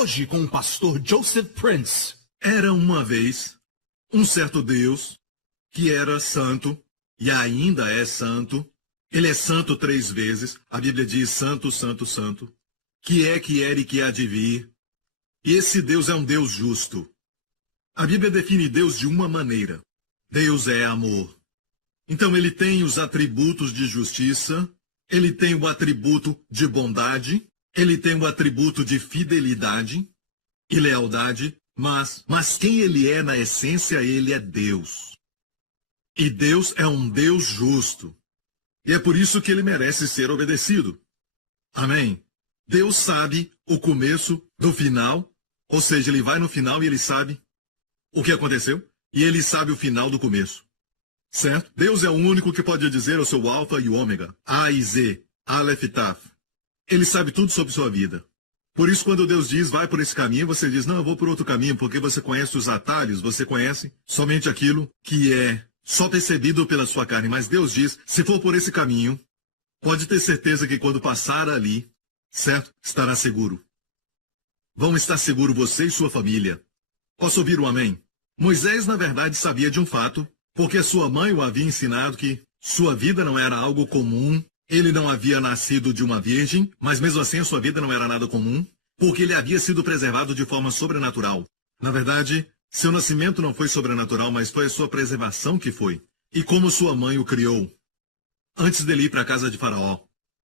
Hoje com o pastor Joseph Prince. Era uma vez um certo Deus que era santo e ainda é santo. Ele é santo 3 vezes. A Bíblia diz santo, santo, santo. Que era e que há de vir. E esse Deus é um Deus justo. A Bíblia define Deus de uma maneira. Deus é amor. Então ele tem os atributos de justiça, ele tem o atributo de bondade, ele tem o atributo de fidelidade e lealdade, mas quem ele é na essência, ele é Deus. E Deus é um Deus justo. E é por isso que ele merece ser obedecido. Amém? Deus sabe o começo do final, ou seja, ele vai no final e ele sabe o que aconteceu, e ele sabe o final do começo. Certo? Deus é o único que pode dizer eu sou o Alfa e o Ômega, A e Z, Aleph e Taf. Ele sabe tudo sobre sua vida. Por isso, quando Deus diz, vai por esse caminho, você diz, não, eu vou por outro caminho, porque você conhece os atalhos, você conhece somente aquilo que é só percebido pela sua carne. Mas Deus diz, se for por esse caminho, pode ter certeza que quando passar ali, certo? Estará seguro. Vão estar seguro você e sua família. Posso ouvir um amém? Moisés, na verdade, sabia de um fato, porque sua mãe o havia ensinado que sua vida não era algo comum. Ele não havia nascido de uma virgem, mas mesmo assim a sua vida não era nada comum, porque ele havia sido preservado de forma sobrenatural. Na verdade, seu nascimento não foi sobrenatural, mas foi a sua preservação que foi. E como sua mãe o criou. Antes dele ir para a casa de Faraó,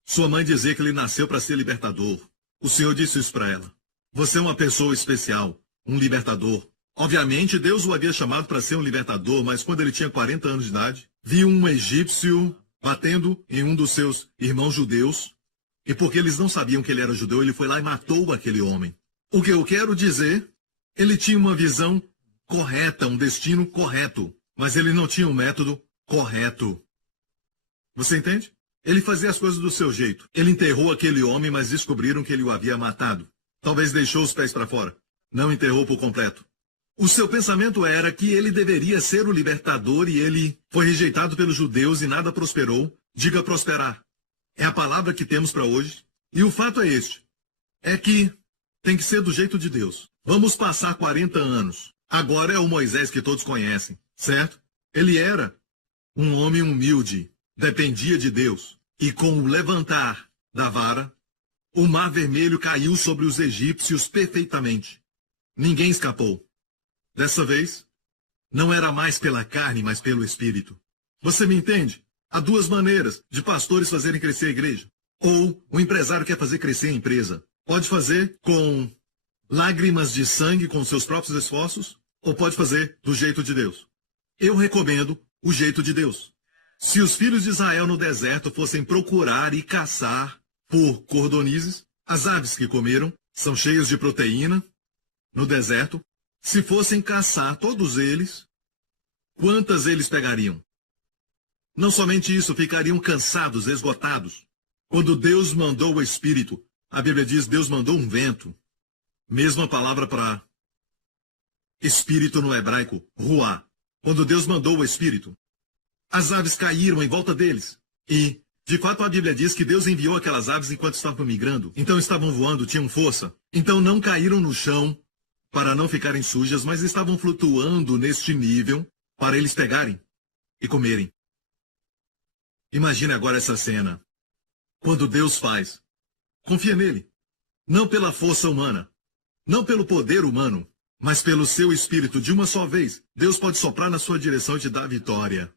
sua mãe dizia que ele nasceu para ser libertador. O Senhor disse isso para ela. Você é uma pessoa especial, um libertador. Obviamente, Deus o havia chamado para ser um libertador, mas quando ele tinha 40 anos de idade, viu um egípcio batendo em um dos seus irmãos judeus, e porque eles não sabiam que ele era judeu, ele foi lá e matou aquele homem. O que eu quero dizer, ele tinha uma visão correta, um destino correto, mas ele não tinha um método correto. Você entende? Ele fazia as coisas do seu jeito. Ele enterrou aquele homem, mas descobriram que ele o havia matado. Talvez deixou os pés para fora. Não enterrou por completo. O seu pensamento era que ele deveria ser o libertador e ele foi rejeitado pelos judeus e nada prosperou. Diga prosperar. É a palavra que temos para hoje. E o fato é este. É que tem que ser do jeito de Deus. Vamos passar 40 anos. Agora é o Moisés que todos conhecem, certo? Ele era um homem humilde, dependia de Deus. E com o levantar da vara, o mar vermelho caiu sobre os egípcios perfeitamente. Ninguém escapou. Dessa vez, não era mais pela carne, mas pelo Espírito. Você me entende? Há 2 maneiras de pastores fazerem crescer a igreja. Ou o empresário quer fazer crescer a empresa. Pode fazer com lágrimas de sangue, com seus próprios esforços, ou pode fazer do jeito de Deus. Eu recomendo o jeito de Deus. Se os filhos de Israel no deserto fossem procurar e caçar por cordonizes, as aves que comeram são cheias de proteína no deserto. Se fossem caçar todos eles, quantas eles pegariam? Não somente isso, ficariam cansados, esgotados. Quando Deus mandou o Espírito, a Bíblia diz, Deus mandou um vento. Mesma palavra para Espírito no hebraico, ruá. Quando Deus mandou o Espírito, as aves caíram em volta deles. E, de fato, a Bíblia diz que Deus enviou aquelas aves enquanto estavam migrando. Então estavam voando, tinham força. Então não caíram no chão para não ficarem sujas, mas estavam flutuando neste nível para eles pegarem e comerem. Imagine agora essa cena. Quando Deus faz, confia nele. Não pela força humana, não pelo poder humano, mas pelo seu Espírito de uma só vez. Deus pode soprar na sua direção e te dar vitória.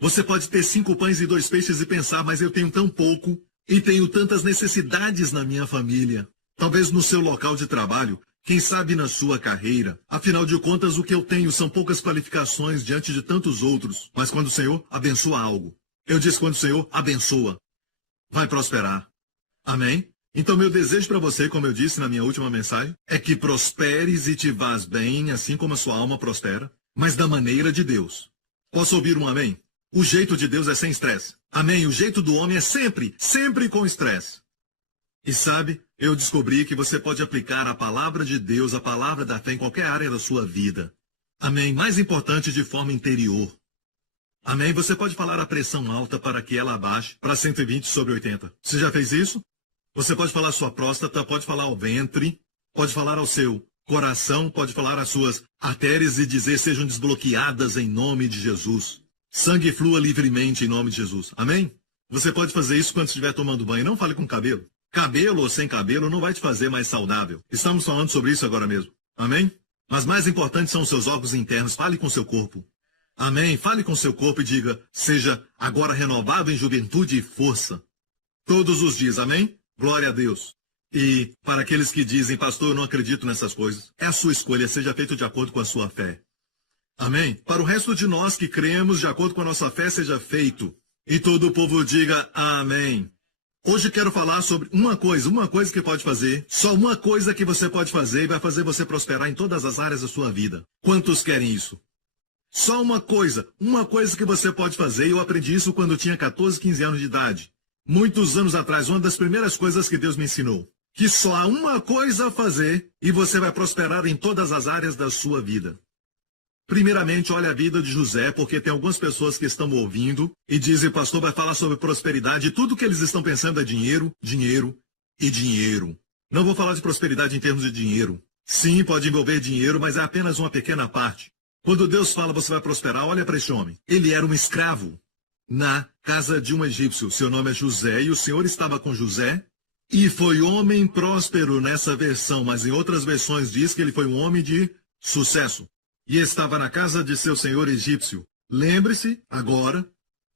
Você pode ter 5 pães e 2 peixes e pensar, mas eu tenho tão pouco e tenho tantas necessidades na minha família. Talvez no seu local de trabalho, quem sabe na sua carreira. Afinal de contas, o que eu tenho são poucas qualificações diante de tantos outros. Mas quando o Senhor abençoa algo, eu disse quando o Senhor abençoa, vai prosperar. Amém? Então meu desejo para você, como eu disse na minha última mensagem, é que prosperes e te vás bem, assim como a sua alma prospera, mas da maneira de Deus. Posso ouvir um amém? O jeito de Deus é sem estresse. Amém? O jeito do homem é sempre com estresse. E sabe, eu descobri que você pode aplicar a palavra de Deus, a palavra da fé em qualquer área da sua vida. Amém? Mais importante, de forma interior. Amém? Você pode falar a pressão alta para que ela abaixe para 120 sobre 80. Você já fez isso? Você pode falar sua próstata, pode falar o ventre, pode falar ao seu coração, pode falar às suas artérias e dizer: sejam desbloqueadas em nome de Jesus. Sangue flua livremente em nome de Jesus. Amém? Você pode fazer isso quando estiver tomando banho. Não fale com cabelo. Cabelo ou sem cabelo não vai te fazer mais saudável. Estamos falando sobre isso agora mesmo. Amém? Mas mais importante são os seus órgãos internos. Fale com seu corpo. Amém? Fale com seu corpo e diga: seja agora renovado em juventude e força. Todos os dias. Amém? Glória a Deus. E para aqueles que dizem: pastor, eu não acredito nessas coisas, é a sua escolha, seja feito de acordo com a sua fé. Amém? Para o resto de nós que cremos, de acordo com a nossa fé, seja feito. E todo o povo diga amém. Hoje quero falar sobre uma coisa que pode fazer, só uma coisa que você pode fazer e vai fazer você prosperar em todas as áreas da sua vida. Quantos querem isso? Só uma coisa que você pode fazer, e eu aprendi isso quando eu tinha 14, 15 anos de idade. Muitos anos atrás, uma das primeiras coisas que Deus me ensinou. Que só há uma coisa a fazer e você vai prosperar em todas as áreas da sua vida. Primeiramente, olha a vida de José, porque tem algumas pessoas que estão ouvindo e dizem: pastor, vai falar sobre prosperidade, e tudo que eles estão pensando é dinheiro, dinheiro e dinheiro. Não vou falar de prosperidade em termos de dinheiro. Sim, pode envolver dinheiro, mas é apenas uma pequena parte. Quando Deus fala você vai prosperar, olha para este homem. Ele era um escravo na casa de um egípcio. Seu nome é José e o Senhor estava com José e foi homem próspero nessa versão, mas em outras versões diz que ele foi um homem de sucesso. E estava na casa de seu senhor egípcio. Lembre-se, agora,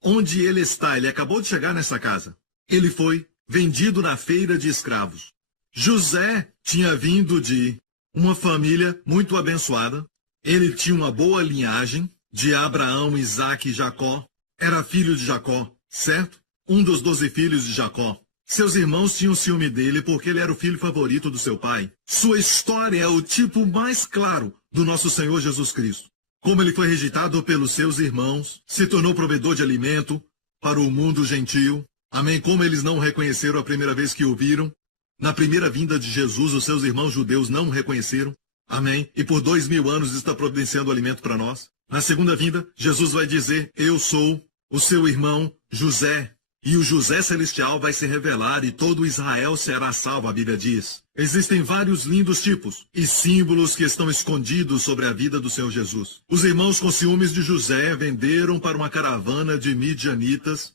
onde ele está. Ele acabou de chegar nessa casa. Ele foi vendido na feira de escravos. José tinha vindo de uma família muito abençoada. Ele tinha uma boa linhagem de Abraão, Isaque e Jacó. Era filho de Jacó, certo? Um dos 12 filhos de Jacó. Seus irmãos tinham ciúme dele porque ele era o filho favorito do seu pai. Sua história é o tipo mais claro do nosso Senhor Jesus Cristo. Como ele foi rejeitado pelos seus irmãos, se tornou provedor de alimento para o mundo gentil. Amém? Como eles não o reconheceram a primeira vez que o viram. Na primeira vinda de Jesus, os seus irmãos judeus não o reconheceram. Amém? E por 2000 anos está providenciando alimento para nós. Na segunda vinda, Jesus vai dizer: eu sou o seu irmão José. E o José Celestial vai se revelar e todo Israel será salvo, a Bíblia diz. Existem vários lindos tipos e símbolos que estão escondidos sobre a vida do Senhor Jesus. Os irmãos com ciúmes de José venderam para uma caravana de midianitas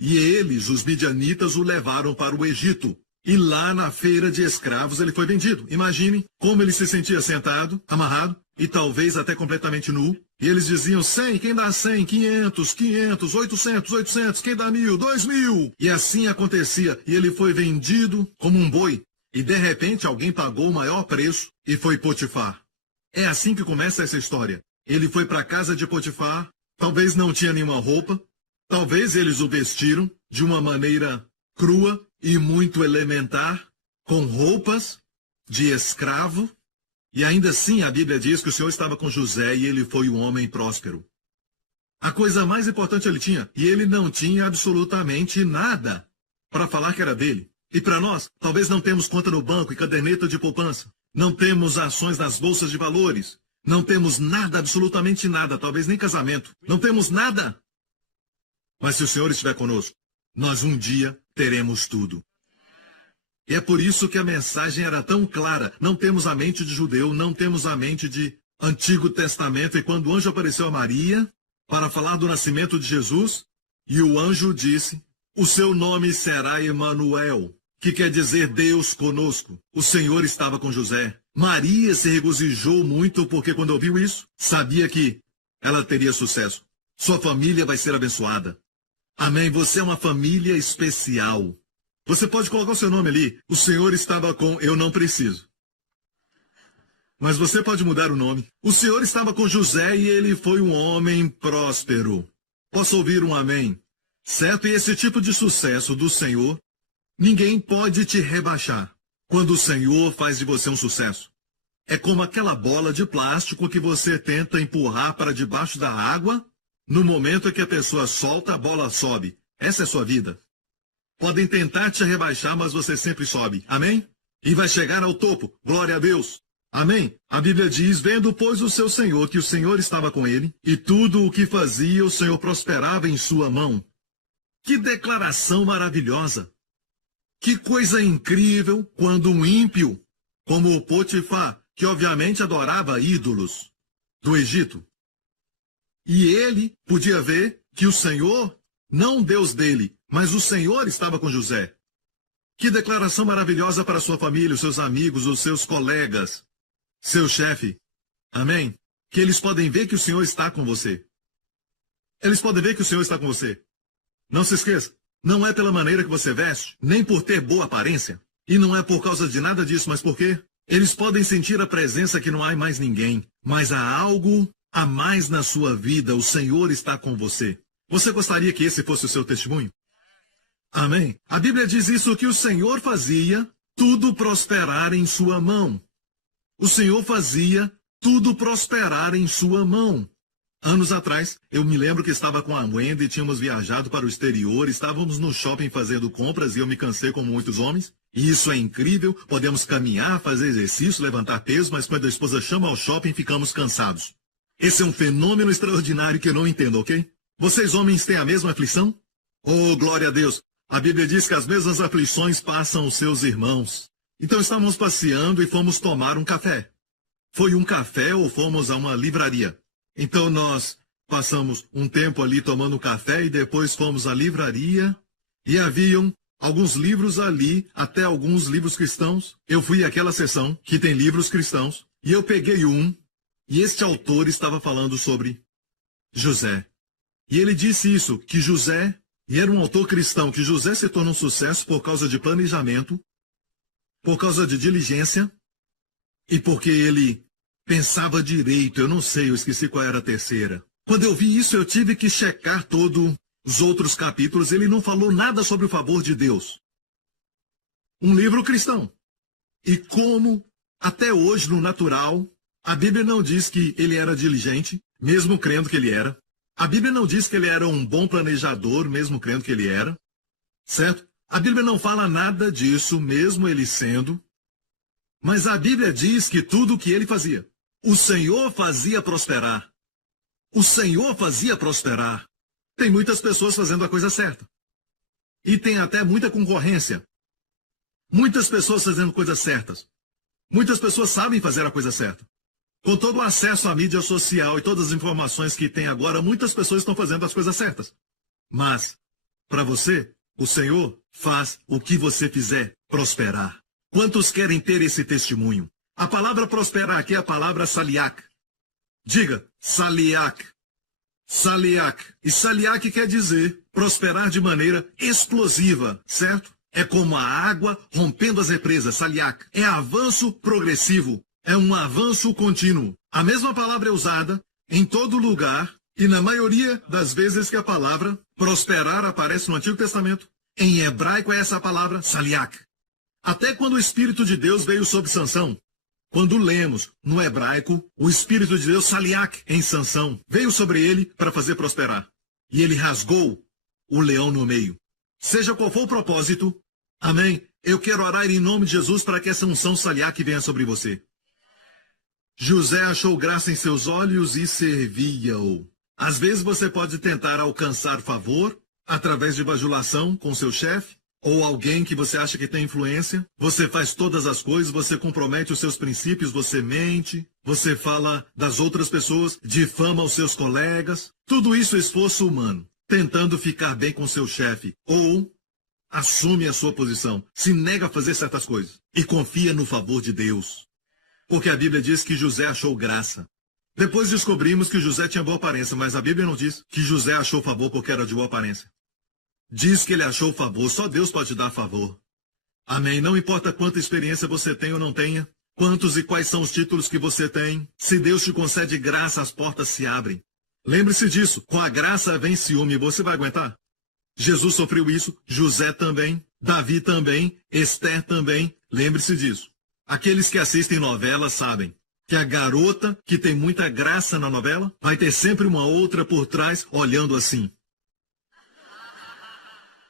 e eles, os midianitas, o levaram para o Egito. E lá na feira de escravos ele foi vendido. Imagine como ele se sentia sentado, amarrado e talvez até completamente nu. E eles diziam: 100, quem dá 100, 500, 500, 800, 800, quem dá 1000, 2000. E assim acontecia. E ele foi vendido como um boi. E de repente alguém pagou o maior preço e foi Potifar. É assim que começa essa história. Ele foi para a casa de Potifar, talvez não tinha nenhuma roupa, talvez eles o vestiram de uma maneira crua e muito elementar, com roupas de escravo. E ainda assim a Bíblia diz que o Senhor estava com José e ele foi um homem próspero. A coisa mais importante ele tinha, e ele não tinha absolutamente nada para falar que era dele. E para nós, talvez não temos conta no banco e caderneta de poupança. Não temos ações nas bolsas de valores. Não temos nada, absolutamente nada, talvez nem casamento. Não temos nada. Mas se o Senhor estiver conosco, nós um dia teremos tudo. E é por isso que a mensagem era tão clara. Não temos a mente de judeu, não temos a mente de Antigo Testamento. E quando o anjo apareceu a Maria para falar do nascimento de Jesus, e o anjo disse: o seu nome será Emanuel, que quer dizer Deus conosco. O Senhor estava com José. Maria se regozijou muito porque quando ouviu isso, sabia que ela teria sucesso. Sua família vai ser abençoada. Amém. Você é uma família especial. Você pode colocar o seu nome ali. O Senhor estava com... Eu não preciso. Mas você pode mudar o nome. O Senhor estava com José e ele foi um homem próspero. Posso ouvir um amém? Certo? E esse tipo de sucesso do Senhor, ninguém pode te rebaixar. Quando o Senhor faz de você um sucesso. É como aquela bola de plástico que você tenta empurrar para debaixo da água. No momento em que a pessoa solta, a bola sobe. Essa é a sua vida. Podem tentar te rebaixar, mas você sempre sobe. Amém? E vai chegar ao topo. Glória a Deus. Amém? A Bíblia diz: vendo, pois, o seu Senhor, que o Senhor estava com ele, e tudo o que fazia, o Senhor prosperava em sua mão. Que declaração maravilhosa! Que coisa incrível quando um ímpio como o Potifar, que obviamente adorava ídolos do Egito. E ele podia ver que o Senhor, não o Deus dele, mas o Senhor estava com José. Que declaração maravilhosa para sua família, os seus amigos, os seus colegas, seu chefe. Amém? Que eles podem ver que o Senhor está com você. Eles podem ver que o Senhor está com você. Não se esqueça, não é pela maneira que você veste, nem por ter boa aparência. E não é por causa de nada disso, mas por quê? Eles podem sentir a presença que não há mais ninguém, mas há algo a mais na sua vida, o Senhor está com você. Você gostaria que esse fosse o seu testemunho? Amém? A Bíblia diz isso, que o Senhor fazia tudo prosperar em sua mão. O Senhor fazia tudo prosperar em sua mão. Anos atrás, eu me lembro que estava com a Wendy, tínhamos viajado para o exterior, estávamos no shopping fazendo compras e eu me cansei como muitos homens. E isso é incrível, podemos caminhar, fazer exercício, levantar peso, mas quando a esposa chama ao shopping, ficamos cansados. Esse é um fenômeno extraordinário que eu não entendo, ok? Vocês homens têm a mesma aflição? Oh, glória a Deus! A Bíblia diz que as mesmas aflições passam os seus irmãos. Então estávamos passeando e fomos tomar um café. Foi um café ou fomos a uma livraria? Então nós passamos um tempo ali tomando café e depois fomos à livraria e haviam alguns livros ali, até alguns livros cristãos. Eu fui àquela seção que tem livros cristãos e eu peguei um e este autor estava falando sobre José. E ele disse isso, que José, e era um autor cristão, que José se tornou um sucesso por causa de planejamento, por causa de diligência e porque ele pensava direito. Eu não sei, eu esqueci qual era a terceira. Quando eu vi isso, eu tive que checar todos os outros capítulos. Ele não falou nada sobre o favor de Deus. Um livro cristão. E como, até hoje, no natural, a Bíblia não diz que ele era diligente, mesmo crendo que ele era. A Bíblia não diz que ele era um bom planejador, mesmo crendo que ele era. Certo? A Bíblia não fala nada disso, mesmo ele sendo. Mas a Bíblia diz que tudo o que ele fazia, o Senhor fazia prosperar. O Senhor fazia prosperar. Tem muitas pessoas fazendo a coisa certa. E tem até muita concorrência. Muitas pessoas fazendo coisas certas. Muitas pessoas sabem fazer a coisa certa. Com todo o acesso à mídia social e todas as informações que tem agora, muitas pessoas estão fazendo as coisas certas. Mas, para você, o Senhor faz o que você fizer prosperar. Quantos querem ter esse testemunho? A palavra prosperar aqui é a palavra saliak. Diga, saliak. Saliak. E saliak quer dizer prosperar de maneira explosiva, certo? É como a água rompendo as represas, saliak. É avanço progressivo. É um avanço contínuo. A mesma palavra é usada em todo lugar e na maioria das vezes que a palavra prosperar aparece no Antigo Testamento. Em hebraico é essa palavra, saliak. Até quando o Espírito de Deus veio sobre Sansão. Quando lemos no hebraico, o Espírito de Deus, saliak, em Sansão, veio sobre ele para fazer prosperar. E ele rasgou o leão no meio. Seja qual for o propósito, amém, eu quero orar em nome de Jesus para que essa unção saliak venha sobre você. José achou graça em seus olhos e servia-o. Às vezes você pode tentar alcançar favor através de bajulação com seu chefe, ou alguém que você acha que tem influência. Você faz todas as coisas, você compromete os seus princípios, você mente, você fala das outras pessoas, difama os seus colegas. Tudo isso é esforço humano, tentando ficar bem com seu chefe, ou assume a sua posição, se nega a fazer certas coisas e confia no favor de Deus. Porque a Bíblia diz que José achou graça. Depois descobrimos que José tinha boa aparência, mas a Bíblia não diz que José achou favor porque era de boa aparência. Diz que ele achou favor, só Deus pode dar favor. Amém? Não importa quanta experiência você tem ou não tenha, quantos e quais são os títulos que você tem, se Deus te concede graça, as portas se abrem. Lembre-se disso, com a graça vem ciúme, você vai aguentar? Jesus sofreu isso, José também, Davi também, Esther também, lembre-se disso. Aqueles que assistem novelas sabem que a garota que tem muita graça na novela vai ter sempre uma outra por trás olhando assim.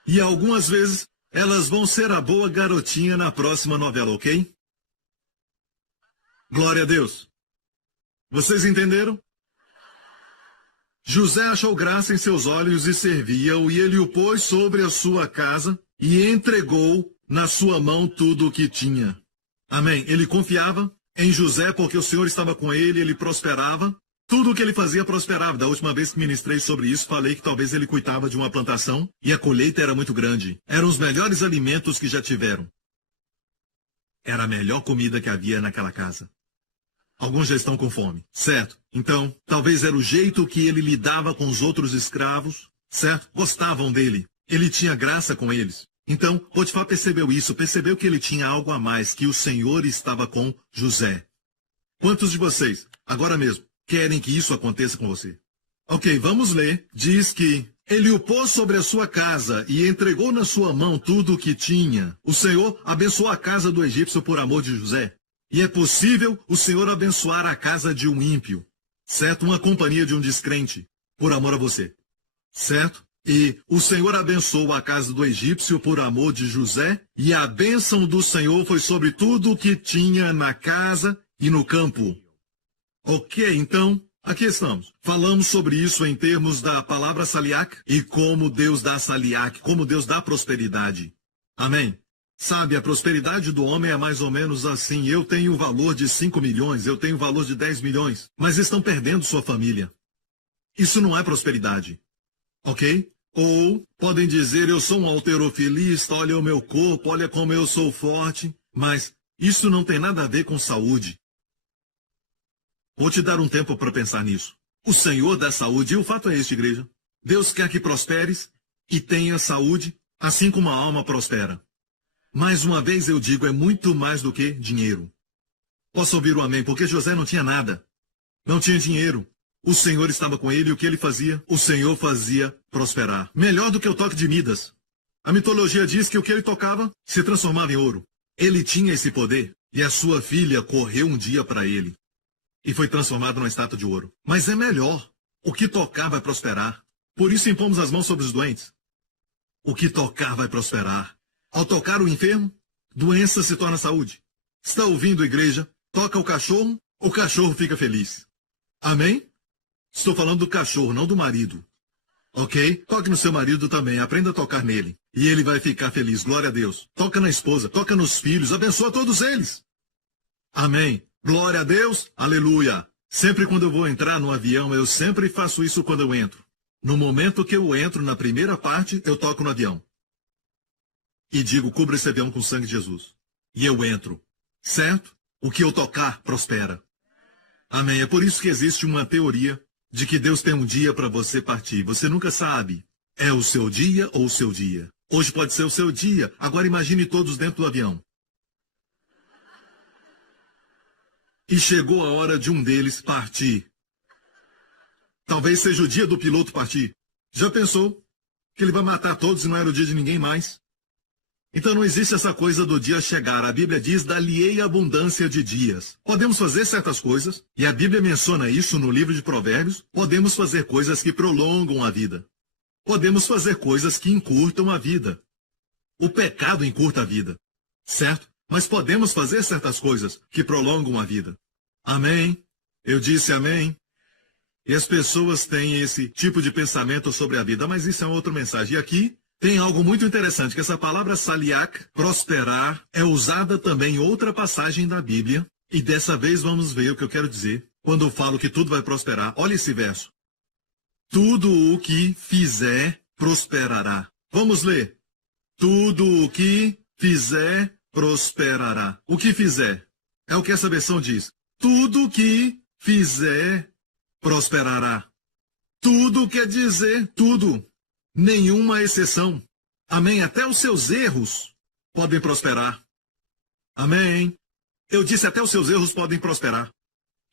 E algumas vezes elas vão ser a boa garotinha na próxima novela, ok? Glória a Deus. Vocês entenderam? José achou graça em seus olhos e servia-o, e ele o pôs sobre a sua casa e entregou na sua mão tudo o que tinha. Amém. Ele confiava em José porque o Senhor estava com ele, ele prosperava. Tudo o que ele fazia prosperava. Da última vez que ministrei sobre isso, falei que talvez ele cuidava de uma plantação e a colheita era muito grande. Eram os melhores alimentos que já tiveram. Era a melhor comida que havia naquela casa. Alguns já estão com fome, certo? Então, talvez era o jeito que ele lidava com os outros escravos, certo? Gostavam dele. Ele tinha graça com eles. Então, Potifar percebeu isso, percebeu que ele tinha algo a mais, que o Senhor estava com José. Quantos de vocês, agora mesmo, querem que isso aconteça com você? Ok, vamos ler. Diz que ele o pôs sobre a sua casa e entregou na sua mão tudo o que tinha. O Senhor abençoou a casa do egípcio por amor de José. E é possível o Senhor abençoar a casa de um ímpio, certo? Uma companhia de um descrente, por amor a você, certo? E o Senhor abençoou a casa do egípcio por amor de José, e a bênção do Senhor foi sobre tudo o que tinha na casa e no campo. Ok, então, aqui estamos. Falamos sobre isso em termos da palavra saliak e como Deus dá saliak, como Deus dá prosperidade. Amém? Sabe, a prosperidade do homem é mais ou menos assim. Eu tenho o valor de 5 milhões, eu tenho o valor de 10 milhões, mas estão perdendo sua família. Isso não é prosperidade. Ok? Ou podem dizer, eu sou um halterofilista, olha o meu corpo, olha como eu sou forte. Mas isso não tem nada a ver com saúde. Vou te dar um tempo para pensar nisso. O Senhor dá saúde, e o fato é este, igreja. Deus quer que prosperes e tenha saúde, assim como a alma prospera. Mais uma vez eu digo, é muito mais do que dinheiro. Posso ouvir o amém? Porque José não tinha nada. Não tinha dinheiro. O Senhor estava com ele e o que ele fazia? O Senhor fazia prosperar. Melhor do que o toque de Midas. A mitologia diz que o que ele tocava se transformava em ouro. Ele tinha esse poder e a sua filha correu um dia para ele e foi transformado numa estátua de ouro. Mas é melhor. O que tocar vai prosperar. Por isso impomos as mãos sobre os doentes. O que tocar vai prosperar. Ao tocar o enfermo, doença se torna saúde. Está ouvindo, igreja? Toca o cachorro fica feliz. Amém? Estou falando do cachorro, não do marido. Ok? Toque no seu marido também, aprenda a tocar nele. E ele vai ficar feliz, glória a Deus. Toca na esposa, toca nos filhos, abençoa todos eles. Amém. Glória a Deus, aleluia. Sempre quando eu vou entrar no avião, eu sempre faço isso quando eu entro. No momento que eu entro na primeira parte, eu toco no avião. E digo, cubra esse avião com o sangue de Jesus. E eu entro. Certo? O que eu tocar, prospera. Amém. É por isso que existe uma teoria de que Deus tem um dia para você partir. Você nunca sabe. É o seu dia ou o seu dia. Hoje pode ser o seu dia. Agora imagine todos dentro do avião. E chegou a hora de um deles partir. Talvez seja o dia do piloto partir. Já pensou que ele vai matar todos e não era o dia de ninguém mais? Então não existe essa coisa do dia chegar. A Bíblia diz, dá-lhe-ei abundância de dias. Podemos fazer certas coisas, e a Bíblia menciona isso no livro de Provérbios. Podemos fazer coisas que prolongam a vida. Podemos fazer coisas que encurtam a vida. O pecado encurta a vida, certo? Mas podemos fazer certas coisas que prolongam a vida. Amém? Eu disse amém. E as pessoas têm esse tipo de pensamento sobre a vida, mas isso é outra mensagem. E aqui tem algo muito interessante, que essa palavra saliak, prosperar, é usada também em outra passagem da Bíblia. E dessa vez vamos ver o que eu quero dizer quando eu falo que tudo vai prosperar. Olha esse verso. Tudo o que fizer, prosperará. Vamos ler. Tudo o que fizer, prosperará. O que fizer? É o que essa versão diz. Tudo o que fizer, prosperará. Tudo quer dizer tudo. Nenhuma exceção. Amém? Até os seus erros podem prosperar. Amém? Eu disse até os seus erros podem prosperar.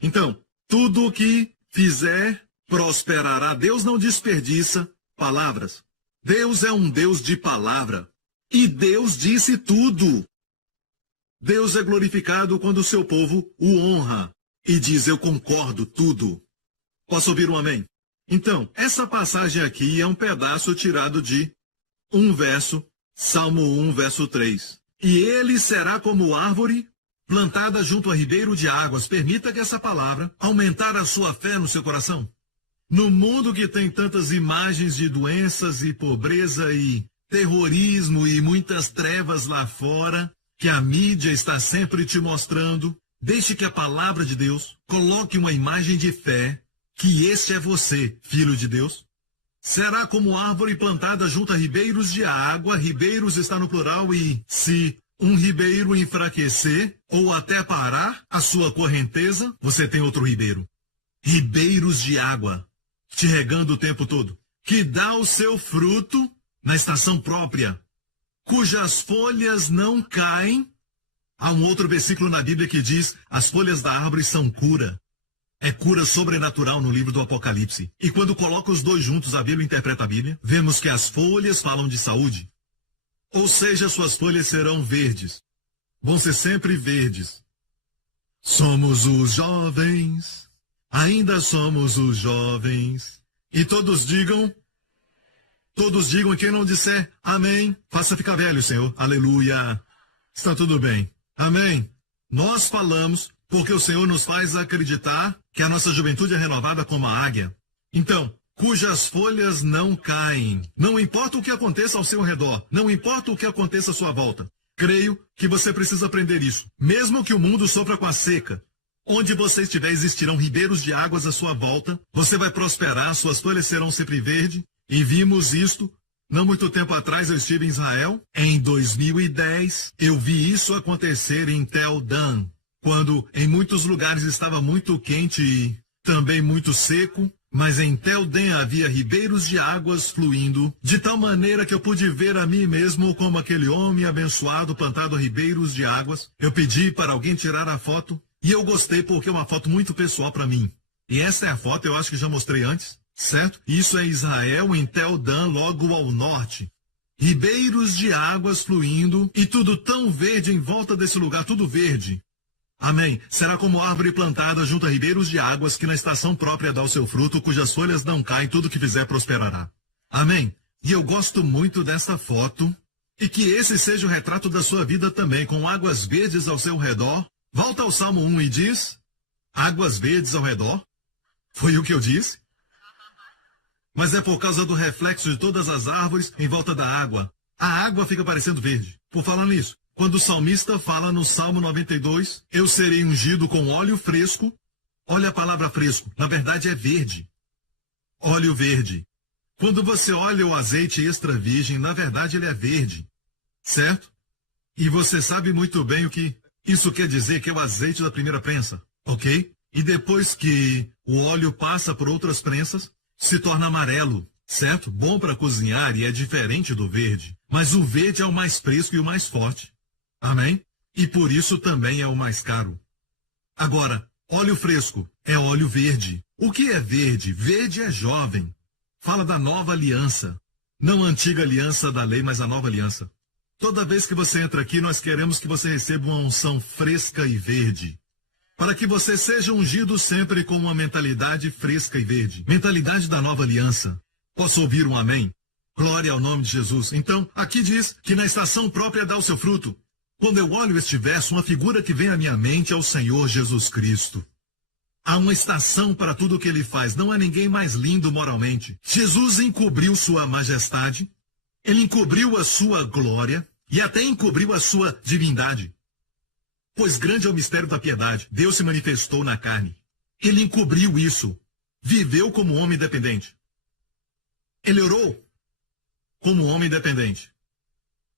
Então, tudo o que fizer, prosperará. Deus não desperdiça palavras. Deus é um Deus de palavra. E Deus disse tudo. Deus é glorificado quando o seu povo o honra e diz, eu concordo tudo. Posso ouvir um amém? Então, essa passagem aqui é um pedaço tirado de um verso, Salmo 1, verso 3. E ele será como árvore plantada junto a ribeiro de águas. Permita que essa palavra aumentar a sua fé no seu coração. No mundo que tem tantas imagens de doenças e pobreza e terrorismo e muitas trevas lá fora, que a mídia está sempre te mostrando, deixe que a palavra de Deus coloque uma imagem de fé que este é você, filho de Deus. Será como árvore plantada junto a ribeiros de água, ribeiros está no plural, e se um ribeiro enfraquecer ou até parar a sua correnteza, você tem outro ribeiro. Ribeiros de água, te regando o tempo todo, que dá o seu fruto na estação própria, cujas folhas não caem. Há um outro versículo na Bíblia que diz, as folhas da árvore são cura. É cura sobrenatural no livro do Apocalipse. E quando coloca os dois juntos, a Bíblia interpreta a Bíblia, vemos que as folhas falam de saúde. Ou seja, suas folhas serão verdes. Vão ser sempre verdes. Somos os jovens, ainda somos os jovens. E todos digam, e quem não disser amém, faça ficar velho, Senhor. Aleluia. Está tudo bem. Amém. Nós falamos porque o Senhor nos faz acreditar que a nossa juventude é renovada como a águia. Então, cujas folhas não caem. Não importa o que aconteça ao seu redor, não importa o que aconteça à sua volta. Creio que você precisa aprender isso. Mesmo que o mundo sofra com a seca, onde você estiver existirão ribeiros de águas à sua volta, você vai prosperar, suas folhas serão sempre verdes. E vimos isto. Não muito tempo atrás eu estive em Israel. Em 2010, eu vi isso acontecer em Tel Dan, quando em muitos lugares estava muito quente e também muito seco, mas em Tel Dan havia ribeiros de águas fluindo, de tal maneira que eu pude ver a mim mesmo como aquele homem abençoado plantado a ribeiros de águas. Eu pedi para alguém tirar a foto e eu gostei porque é uma foto muito pessoal para mim. E essa é a foto, eu acho que já mostrei antes, certo? Isso é Israel, em Tel Dan, logo ao norte. Ribeiros de águas fluindo e tudo tão verde em volta desse lugar, tudo verde. Amém. Será como árvore plantada junto a ribeiros de águas, que na estação própria dá o seu fruto, cujas folhas não caem, tudo que fizer prosperará. Amém. E eu gosto muito desta foto, e que esse seja o retrato da sua vida também, com águas verdes ao seu redor. Volta ao Salmo 1 e diz, águas verdes ao redor. Foi o que eu disse? Mas é por causa do reflexo de todas as árvores em volta da água. A água fica parecendo verde. Por falar nisso, quando o salmista fala no Salmo 92, eu serei ungido com óleo fresco. Olha a palavra fresco, na verdade é verde. Óleo verde. Quando você olha o azeite extra virgem, na verdade ele é verde. Certo? E você sabe muito bem o que isso quer dizer, que é o azeite da primeira prensa, ok? E depois que o óleo passa por outras prensas, se torna amarelo, certo? Bom para cozinhar e é diferente do verde. Mas o verde é o mais fresco e o mais forte. Amém? E por isso também é o mais caro. Agora, óleo fresco é óleo verde. O que é verde? Verde é jovem. Fala da nova aliança. Não a antiga aliança da lei, mas a nova aliança. Toda vez que você entra aqui, nós queremos que você receba uma unção fresca e verde. Para que você seja ungido sempre com uma mentalidade fresca e verde. Mentalidade da nova aliança. Posso ouvir um amém? Glória ao nome de Jesus. Então, aqui diz que na estação própria dá o seu fruto. Quando eu olho este verso, uma figura que vem à minha mente é o Senhor Jesus Cristo. Há uma estação para tudo o que ele faz. Não há ninguém mais lindo moralmente. Jesus encobriu sua majestade, ele encobriu a sua glória e até encobriu a sua divindade. Pois grande é o mistério da piedade. Deus se manifestou na carne. Ele encobriu isso. Viveu como homem independente. Ele orou como homem independente.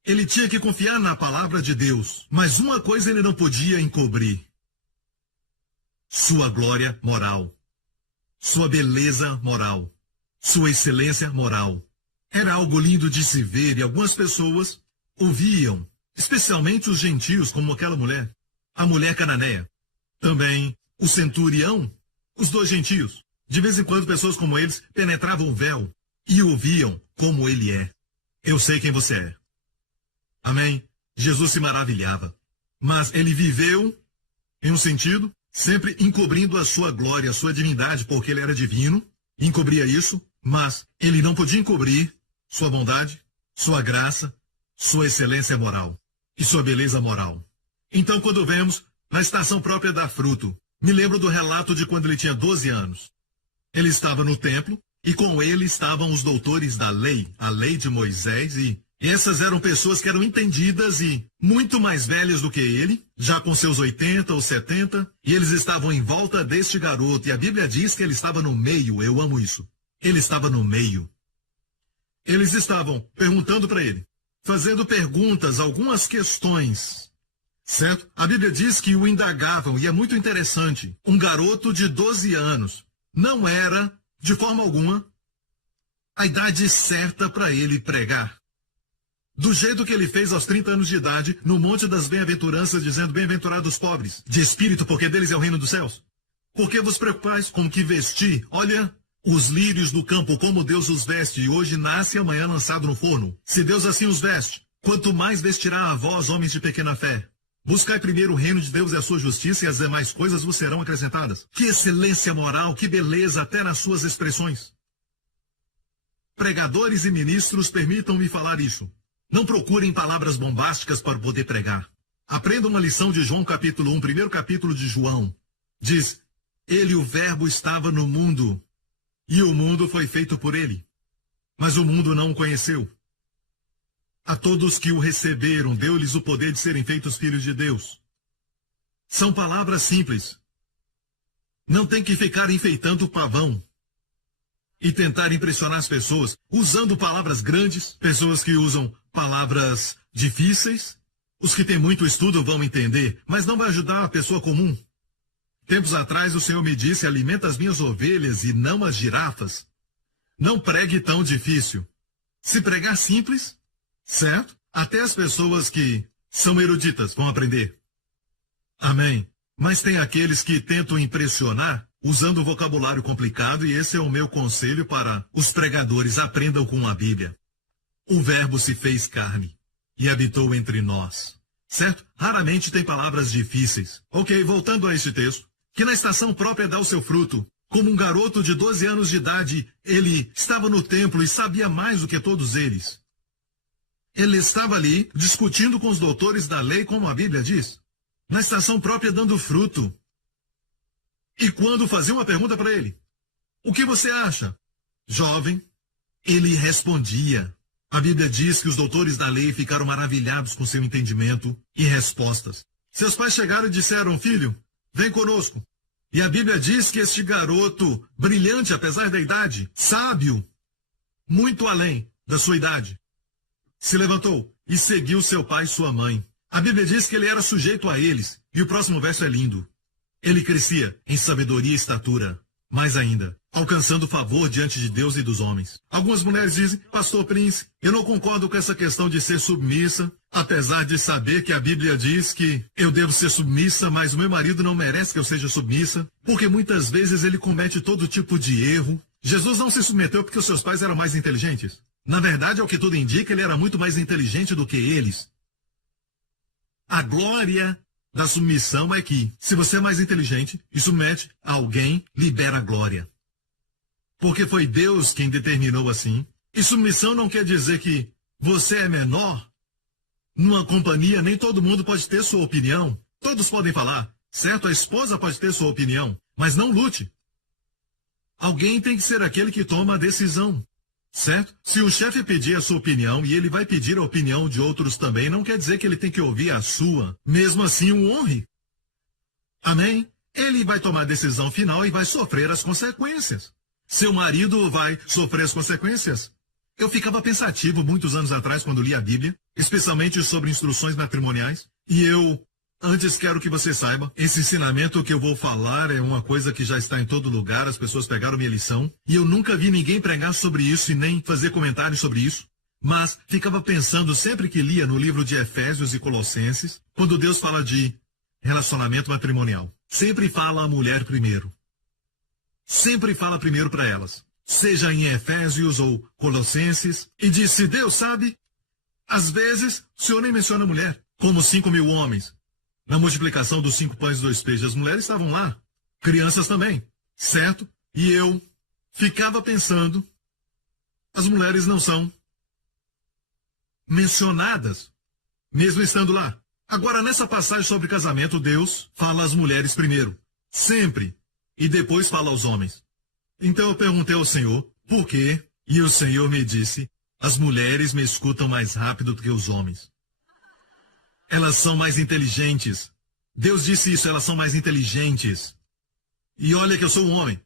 Ele tinha que confiar na palavra de Deus. Mas uma coisa ele não podia encobrir. Sua glória moral. Sua beleza moral. Sua excelência moral. Era algo lindo de se ver e algumas pessoas ouviam. Especialmente os gentios, como aquela mulher. A mulher cananeia. Também o centurião. Os dois gentios. De vez em quando pessoas como eles penetravam o véu e ouviam como ele é. Eu sei quem você é. Amém? Jesus se maravilhava. Mas ele viveu, em um sentido, sempre encobrindo a sua glória, a sua divindade, porque ele era divino, encobria isso, mas ele não podia encobrir sua bondade, sua graça, sua excelência moral e sua beleza moral. Então, quando vemos na estação própria dá fruto, me lembro do relato de quando ele tinha 12 anos. Ele estava no templo e com ele estavam os doutores da lei, a lei de Moisés, e Essas eram pessoas que eram entendidas e muito mais velhas do que ele, já com seus 80 ou 70, e eles estavam em volta deste garoto, e a Bíblia diz que ele estava no meio. Eu amo isso. Ele estava no meio. Eles estavam perguntando para ele, fazendo perguntas, algumas questões, certo? A Bíblia diz que o indagavam, e é muito interessante, um garoto de 12 anos não era, de forma alguma, a idade certa para ele pregar. Do jeito que ele fez aos 30 anos de idade, no Monte das Bem-aventuranças, dizendo, bem-aventurados os pobres, de espírito, porque deles é o reino dos céus. Por que vos preocupais com o que vestir? Olha, os lírios do campo, como Deus os veste, e hoje nasce e amanhã lançado no forno. Se Deus assim os veste, quanto mais vestirá a vós, homens de pequena fé. Buscai primeiro o reino de Deus e a sua justiça, e as demais coisas vos serão acrescentadas. Que excelência moral, que beleza até nas suas expressões. Pregadores e ministros, permitam-me falar isso. Não procurem palavras bombásticas para poder pregar. Aprenda uma lição de João capítulo 1, primeiro capítulo de João. Diz, ele, o verbo, estava no mundo, e o mundo foi feito por ele. Mas o mundo não o conheceu. A todos que o receberam, deu-lhes o poder de serem feitos filhos de Deus. São palavras simples. Não tem que ficar enfeitando o pavão e tentar impressionar as pessoas, usando palavras grandes, pessoas que usam palavras difíceis. Os que têm muito estudo vão entender, mas não vai ajudar a pessoa comum. Tempos atrás o Senhor me disse, alimenta as minhas ovelhas e não as girafas. Não pregue tão difícil. Se pregar simples, certo? Até as pessoas que são eruditas vão aprender. Amém. Mas tem aqueles que tentam impressionar usando vocabulário complicado, e esse é o meu conselho para os pregadores, aprendam com a Bíblia. O verbo se fez carne e habitou entre nós. Certo? Raramente tem palavras difíceis. Ok, voltando a este texto. Que na estação própria dá o seu fruto. Como um garoto de 12 anos de idade, ele estava no templo e sabia mais do que todos eles. Ele estava ali, discutindo com os doutores da lei, como a Bíblia diz. Na estação própria dando fruto. E quando fazia uma pergunta para ele, o que você acha? Jovem, ele respondia. A Bíblia diz que os doutores da lei ficaram maravilhados com seu entendimento e respostas. Seus pais chegaram e disseram, filho, vem conosco. E a Bíblia diz que este garoto, brilhante apesar da idade, sábio, muito além da sua idade, se levantou e seguiu seu pai e sua mãe. A Bíblia diz que ele era sujeito a eles. E o próximo verso é lindo. Ele crescia em sabedoria e estatura, mais ainda, alcançando favor diante de Deus e dos homens. Algumas mulheres dizem, Pastor Prince, eu não concordo com essa questão de ser submissa, apesar de saber que a Bíblia diz que eu devo ser submissa, mas o meu marido não merece que eu seja submissa, porque muitas vezes ele comete todo tipo de erro. Jesus não se submeteu porque os seus pais eram mais inteligentes. Na verdade, ao que tudo indica, ele era muito mais inteligente do que eles. A glória da submissão é que, se você é mais inteligente e submete a alguém, libera a glória. Porque foi Deus quem determinou assim. E submissão não quer dizer que você é menor. Numa companhia, nem todo mundo pode ter sua opinião. Todos podem falar, certo? A esposa pode ter sua opinião, mas não lute. Alguém tem que ser aquele que toma a decisão. Certo? Se o chefe pedir a sua opinião e ele vai pedir a opinião de outros também, não quer dizer que ele tem que ouvir a sua. Mesmo assim, o honre. Amém? Ele vai tomar a decisão final e vai sofrer as consequências. Seu marido vai sofrer as consequências. Eu ficava pensativo muitos anos atrás quando li a Bíblia, especialmente sobre instruções matrimoniais, e eu... Antes quero que você saiba, esse ensinamento que eu vou falar é uma coisa que já está em todo lugar, as pessoas pegaram minha lição, e eu nunca vi ninguém pregar sobre isso e nem fazer comentários sobre isso, mas ficava pensando sempre que lia no livro de Efésios e Colossenses, quando Deus fala de relacionamento matrimonial, sempre fala a mulher primeiro. Sempre fala primeiro para elas, seja em Efésios ou Colossenses, e diz, se Deus sabe, às vezes o Senhor nem menciona a mulher, como 5.000 homens. Na multiplicação dos 5 pães e 2 peixes, as mulheres estavam lá. Crianças também, certo? E eu ficava pensando, as mulheres não são mencionadas, mesmo estando lá. Agora, nessa passagem sobre casamento, Deus fala às mulheres primeiro, sempre, e depois fala aos homens. Então eu perguntei ao Senhor, por quê? E o Senhor me disse, As mulheres me escutam mais rápido do que os homens. Elas são mais inteligentes. Deus disse isso, elas são mais inteligentes. E olha que eu sou um homem.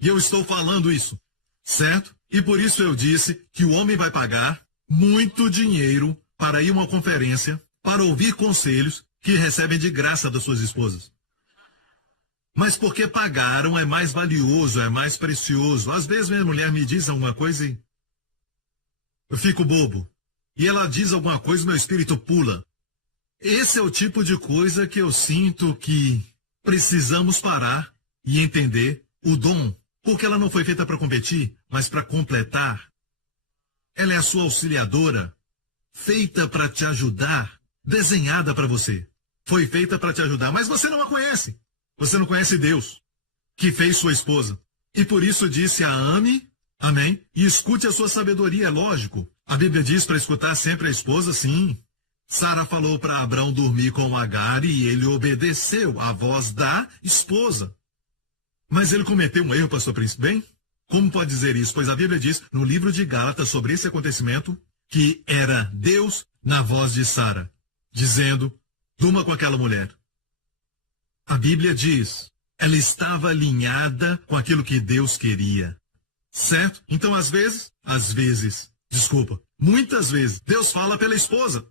E eu estou falando isso, certo? E por isso eu disse que o homem vai pagar muito dinheiro para ir a uma conferência, para ouvir conselhos que recebem de graça das suas esposas. Mas porque pagaram é mais valioso, é mais precioso. Às vezes minha mulher me diz alguma coisa e eu fico bobo. E ela diz alguma coisa e meu espírito pula. Esse é o tipo de coisa que eu sinto que precisamos parar e entender o dom. Porque ela não foi feita para competir, mas para completar. Ela é a sua auxiliadora, feita para te ajudar, desenhada para você. Foi feita para te ajudar, mas você não a conhece. Você não conhece Deus, que fez sua esposa. E por isso disse a ame, amém, e escute a sua sabedoria, é lógico. A Bíblia diz para escutar sempre a esposa, sim. Sara falou para Abrão dormir com Agar e ele obedeceu à voz da esposa. Mas ele cometeu um erro, pastor Príncipe, bem? Como pode dizer isso? Pois a Bíblia diz, no livro de Gálatas, sobre esse acontecimento, que era Deus na voz de Sara, dizendo, durma com aquela mulher. A Bíblia diz, ela estava alinhada com aquilo que Deus queria. Certo? Então, muitas vezes, Deus fala pela esposa.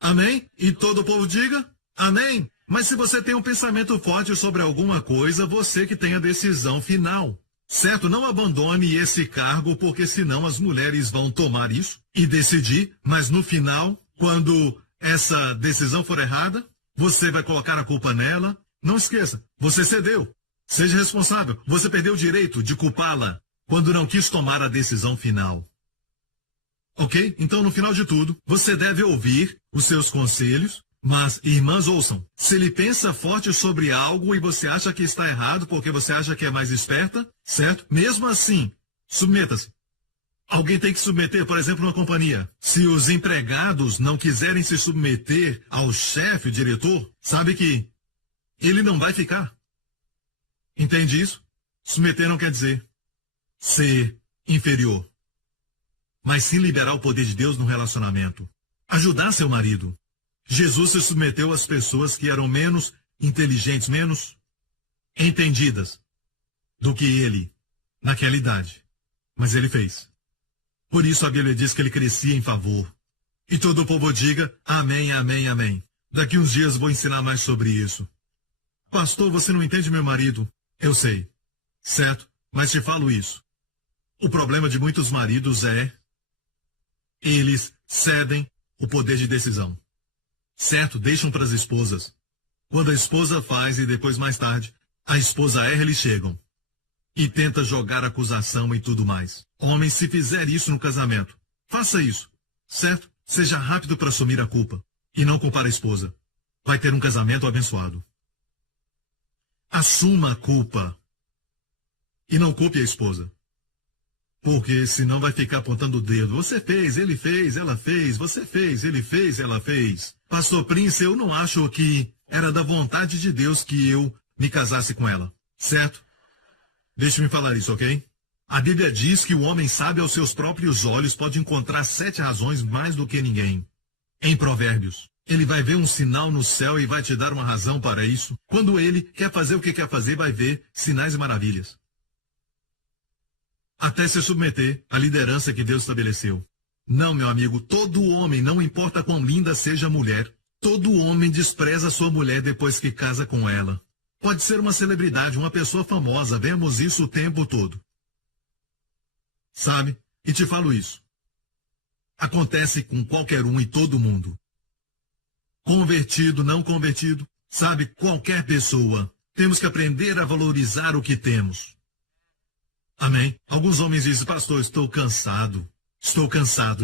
Amém? E todo o povo diga, amém. Mas se você tem um pensamento forte sobre alguma coisa, você que tem a decisão final. Certo? Não abandone esse cargo, porque senão as mulheres vão tomar isso e decidir, mas no final, quando essa decisão for errada, você vai colocar a culpa nela. Não esqueça, você cedeu. Seja responsável. Você perdeu o direito de culpá-la quando não quis tomar a decisão final. Ok? Então, no final de tudo, você deve ouvir os seus conselhos, mas, irmãs, ouçam. Se ele pensa forte sobre algo e você acha que está errado porque você acha que é mais esperta, certo? Mesmo assim, submeta-se. Alguém tem que submeter, por exemplo, uma companhia. Se os empregados não quiserem se submeter ao chefe, o diretor, sabe que ele não vai ficar. Entende isso? Submeter não quer dizer ser inferior, mas sim liberar o poder de Deus no relacionamento. Ajudar seu marido. Jesus se submeteu às pessoas que eram menos inteligentes, menos entendidas do que ele naquela idade. Mas ele fez. Por isso a Bíblia diz que ele crescia em favor. E todo o povo diga, amém, amém, amém. Daqui uns dias vou ensinar mais sobre isso. Pastor, você não entende meu marido? Eu sei. Certo? Mas te falo isso. O problema de muitos maridos é eles cedem o poder de decisão. Certo? Deixam para as esposas. Quando a esposa faz e depois mais tarde, a esposa erra, eles chegam. E tenta jogar acusação e tudo mais. Homem, se fizer isso no casamento, faça isso. Certo? Seja rápido para assumir a culpa. E não culpar a esposa. Vai ter um casamento abençoado. Assuma a culpa. E não culpe a esposa. Porque senão vai ficar apontando o dedo. Você fez, ele fez, ela fez, você fez, ele fez, ela fez. Pastor Prince, eu não acho que era da vontade de Deus que eu me casasse com ela. Certo? Deixe-me falar isso, ok? A Bíblia diz que o homem sábio aos seus próprios olhos pode encontrar 7 razões mais do que ninguém. Em Provérbios, ele vai ver um sinal no céu e vai te dar uma razão para isso. Quando ele quer fazer o que quer fazer, vai ver sinais e maravilhas. Até se submeter à liderança que Deus estabeleceu. Não, meu amigo, todo homem, não importa quão linda seja a mulher, todo homem despreza sua mulher depois que casa com ela. Pode ser uma celebridade, uma pessoa famosa, vemos isso o tempo todo. Sabe? E te falo isso. Acontece com qualquer um e todo mundo. Convertido, não convertido, sabe? Qualquer pessoa. Temos que aprender a valorizar o que temos. Amém? Alguns homens dizem, pastor, estou cansado,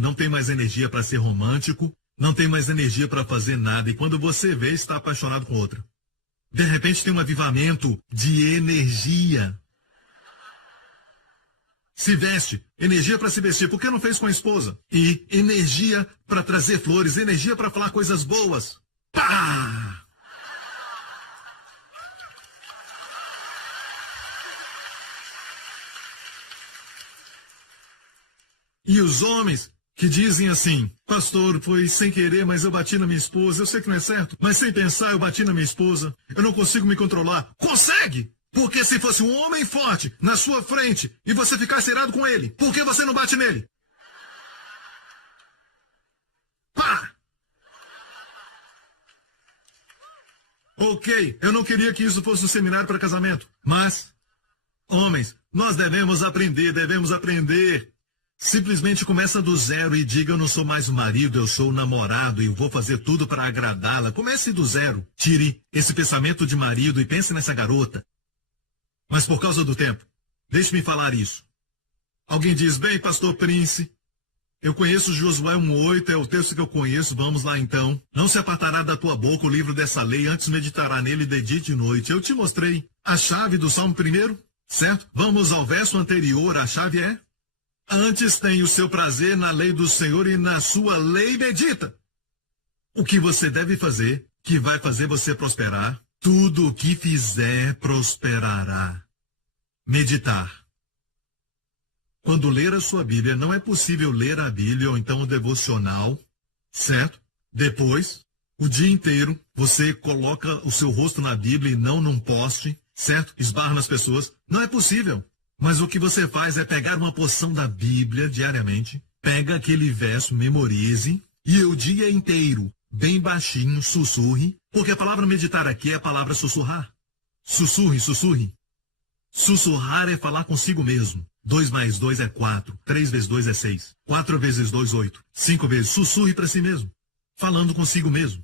não tenho mais energia para ser romântico, não tenho mais energia para fazer nada, e quando você vê, está apaixonado com outra. De repente tem um avivamento de energia. Se veste, energia para se vestir, por que não fez com a esposa? E energia para trazer flores, energia para falar coisas boas. Pá! E os homens que dizem assim: pastor, foi sem querer, mas eu bati na minha esposa. Eu sei que não é certo, mas sem pensar eu bati na minha esposa. Eu não consigo me controlar. Consegue! Porque se fosse um homem forte na sua frente e você ficasse irado com ele, por que você não bate nele? Pá! Ok, eu não queria que isso fosse um seminário para casamento, mas, homens, nós devemos aprender. Simplesmente começa do zero e diga: eu não sou mais o marido, eu sou o namorado e eu vou fazer tudo para agradá-la. Comece do zero. Tire esse pensamento de marido e pense nessa garota. Mas por causa do tempo, deixe-me falar isso. Alguém diz: bem, pastor Prince, eu conheço Josué 1:8, é o texto que eu conheço, vamos lá então. Não se apartará da tua boca o livro dessa lei, antes meditará nele de dia e de noite. Eu te mostrei a chave do Salmo 1, certo? Vamos ao verso anterior, a chave é: antes tem o seu prazer na lei do Senhor e na sua lei medita. O que você deve fazer, que vai fazer você prosperar, tudo o que fizer prosperará. Meditar. Quando ler a sua Bíblia, não é possível ler a Bíblia ou então o devocional, certo? Depois, o dia inteiro, você coloca o seu rosto na Bíblia e não num poste, certo? Esbarra nas pessoas. Não é possível. Mas o que você faz é pegar uma porção da Bíblia diariamente, pega aquele verso, memorize, e o dia inteiro, bem baixinho, sussurre, porque a palavra meditar aqui é a palavra sussurrar. Sussurre, sussurre. Sussurrar é falar consigo mesmo. 2 mais 2 é 4. 3 vezes 2 é 6. 4 vezes 2, 8. 5 vezes. Sussurre para si mesmo. Falando consigo mesmo.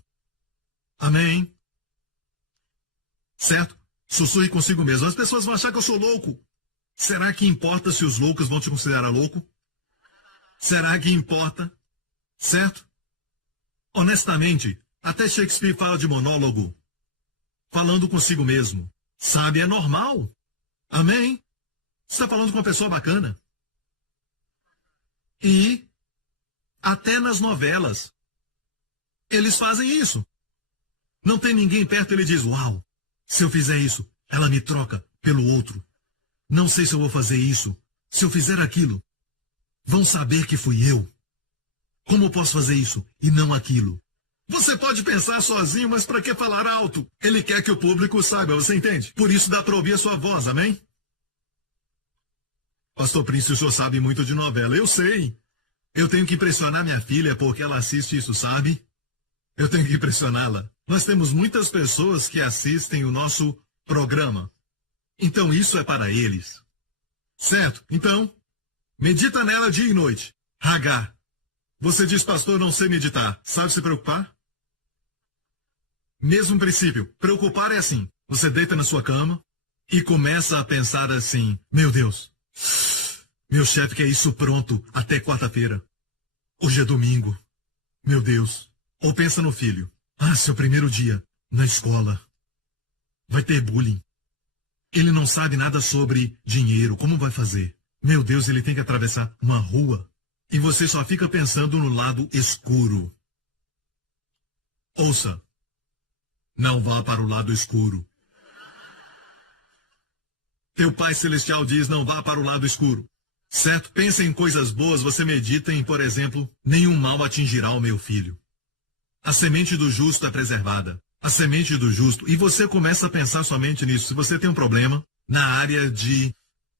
Amém? Certo? Sussurre consigo mesmo. As pessoas vão achar que eu sou louco. Será que importa se os loucos vão te considerar louco? Será que importa? Certo? Honestamente, até Shakespeare fala de monólogo. Falando consigo mesmo. Sabe, é normal. Amém? Você está falando com uma pessoa bacana. E até nas novelas, eles fazem isso. Não tem ninguém perto, ele diz: uau, se eu fizer isso, ela me troca pelo outro. Não sei se eu vou fazer isso. Se eu fizer aquilo, vão saber que fui eu. Como posso fazer isso e não aquilo? Você pode pensar sozinho, mas para que falar alto? Ele quer que o público saiba, você entende? Por isso dá para ouvir a sua voz, amém? Pastor Prince, o senhor sabe muito de novela. Eu sei. Eu tenho que impressionar minha filha porque ela assiste isso, sabe? Eu tenho que impressioná-la. Nós temos muitas pessoas que assistem o nosso programa. Então isso é para eles. Certo? Então, medita nela dia e noite. Hagar. Você diz: pastor, não sei meditar. Sabe se preocupar? Mesmo princípio. Preocupar é assim. Você deita na sua cama e começa a pensar assim: meu Deus, meu chefe quer isso pronto até quarta-feira. Hoje é domingo. Meu Deus. Ou pensa no filho: seu primeiro dia na escola. Vai ter bullying. Ele não sabe nada sobre dinheiro. Como vai fazer? Meu Deus, ele tem que atravessar uma rua. E você só fica pensando no lado escuro. Ouça. Não vá para o lado escuro. Teu Pai Celestial diz: não vá para o lado escuro. Certo? Pensa em coisas boas, você medita em, por exemplo: nenhum mal atingirá o meu filho. A semente do justo é preservada. A semente do justo. E você começa a pensar somente nisso. Se você tem um problema na área de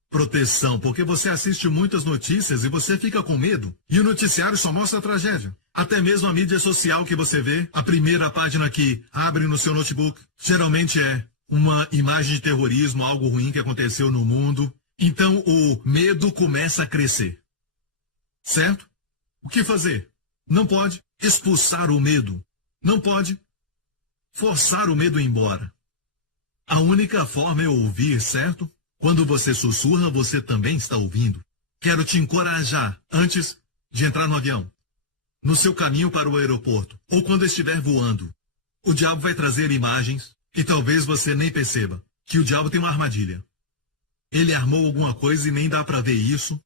proteção, porque você assiste muitas notícias e você fica com medo. E o noticiário só mostra a tragédia. Até mesmo a mídia social que você vê, a primeira página que abre no seu notebook, geralmente é uma imagem de terrorismo, algo ruim que aconteceu no mundo. Então o medo começa a crescer. Certo? O que fazer? Não pode expulsar o medo. Não pode forçar o medo embora. A única forma é ouvir, certo? Quando você sussurra, você também está ouvindo. Quero te encorajar antes de entrar no avião, no seu caminho para o aeroporto, ou quando estiver voando. O diabo vai trazer imagens e talvez você nem perceba que o diabo tem uma armadilha. Ele armou alguma coisa e nem dá para ver isso.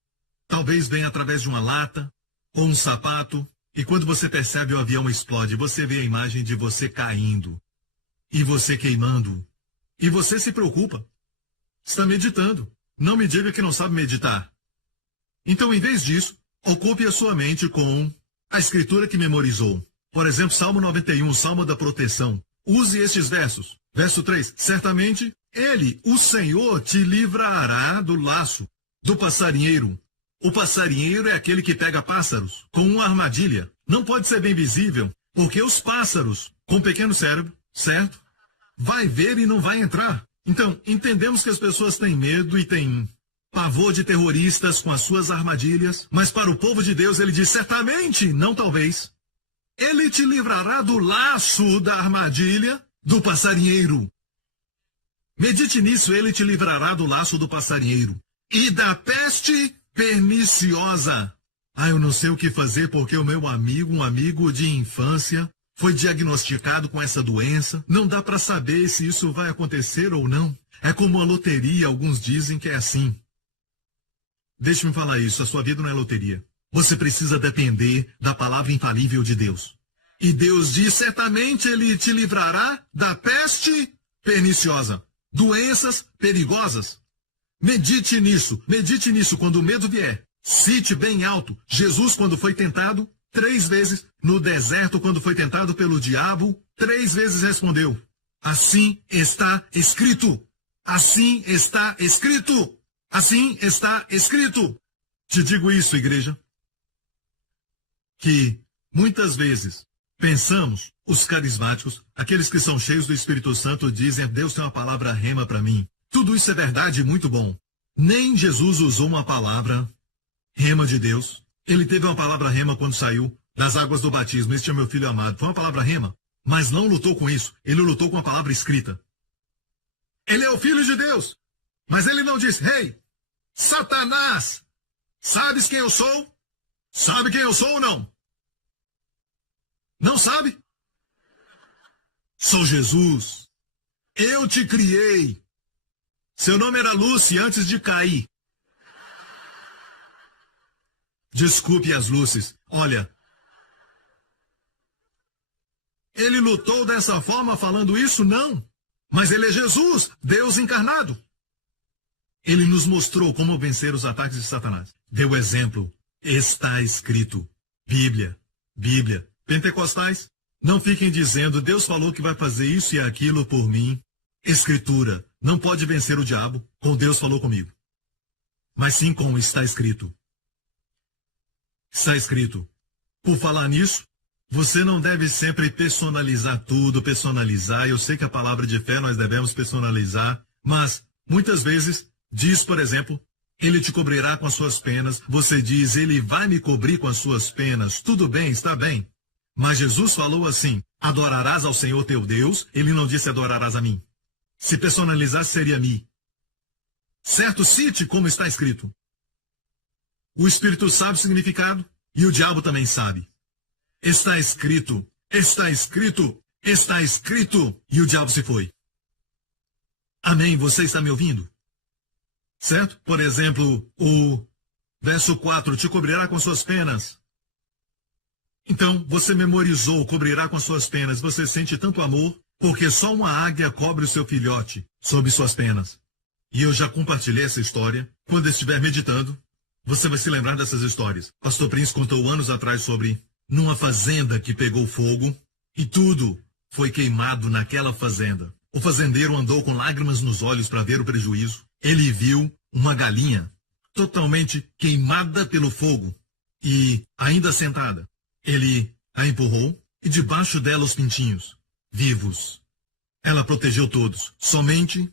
Talvez venha através de uma lata ou um sapato. E quando você percebe, o avião explode. Você vê a imagem de você caindo e você queimando. E você se preocupa. Está meditando. Não me diga que não sabe meditar. Então, em vez disso, Ocupe a sua mente com a escritura que memorizou. Por exemplo, Salmo 91, o Salmo da proteção. Use estes versos. Verso 3. Certamente, ele, o Senhor, te livrará do laço, do passarinheiro. O passarinheiro é aquele que pega pássaros com uma armadilha. Não pode ser bem visível, porque os pássaros, com pequeno cérebro, certo? Vai ver e não vai entrar. Então, entendemos que as pessoas têm medo e têm pavor de terroristas com as suas armadilhas, mas para o povo de Deus ele diz certamente, não talvez. Ele te livrará do laço da armadilha do passarinheiro. Medite nisso, ele te livrará do laço do passarinheiro e da peste perniciosa. Eu não sei o que fazer porque o meu amigo, um amigo de infância, foi diagnosticado com essa doença. Não dá para saber se isso vai acontecer ou não. É como a loteria, alguns dizem que é assim. Deixe-me falar isso, a sua vida não é loteria. Você precisa depender da palavra infalível de Deus. E Deus diz, certamente ele te livrará da peste perniciosa, doenças perigosas. Medite nisso quando o medo vier. Cite bem alto, Jesus quando foi tentado 3 vezes, no deserto quando foi tentado pelo diabo, 3 vezes respondeu, assim está escrito, assim está escrito, assim está escrito. Te digo isso, igreja, que muitas vezes pensamos, os carismáticos, aqueles que são cheios do Espírito Santo, dizem, Deus tem uma palavra rema para mim. Tudo isso é verdade e muito bom. Nem Jesus usou uma palavra rema de Deus. Ele teve uma palavra rema quando saiu das águas do batismo. Este é meu filho amado. Foi uma palavra rema, mas não lutou com isso. Ele lutou com a palavra escrita. Ele é o filho de Deus. Mas ele não disse, hey, Satanás, sabes quem eu sou? Sabe quem eu sou ou não? Não sabe? Sou Jesus. Eu te criei. Seu nome era Lucy antes de cair. Desculpe as Lucies. Olha, ele lutou dessa forma falando isso? Não. Mas ele é Jesus, Deus encarnado. Ele nos mostrou como vencer os ataques de Satanás. Deu exemplo. Está escrito. Bíblia. Bíblia. Pentecostais, não fiquem dizendo, Deus falou que vai fazer isso e aquilo por mim. Escritura. Não pode vencer o diabo com Deus falou comigo. Mas sim com está escrito. Está escrito. Por falar nisso, você não deve sempre personalizar tudo, personalizar. Eu sei que a palavra de fé nós devemos personalizar, mas muitas vezes diz, por exemplo, ele te cobrirá com as suas penas. Você diz, ele vai me cobrir com as suas penas. Tudo bem, está bem. Mas Jesus falou assim, adorarás ao Senhor teu Deus. Ele não disse adorarás a mim. Se personalizasse, seria mim. Certo? Cite como está escrito. O Espírito sabe o significado e o diabo também sabe. Está escrito, está escrito, está escrito. E o diabo se foi. Amém? Você está me ouvindo? Certo? Por exemplo, o verso 4, te cobrirá com suas penas. Então, você memorizou, cobrirá com suas penas. Você sente tanto amor, porque só uma águia cobre o seu filhote sob suas penas. E eu já compartilhei essa história. Quando estiver meditando, você vai se lembrar dessas histórias. Pastor Prince contou anos atrás sobre numa fazenda que pegou fogo e tudo foi queimado naquela fazenda. O fazendeiro andou com lágrimas nos olhos para ver o prejuízo. Ele viu uma galinha totalmente queimada pelo fogo e ainda sentada. Ele a empurrou e debaixo dela os pintinhos, vivos. Ela protegeu todos. Somente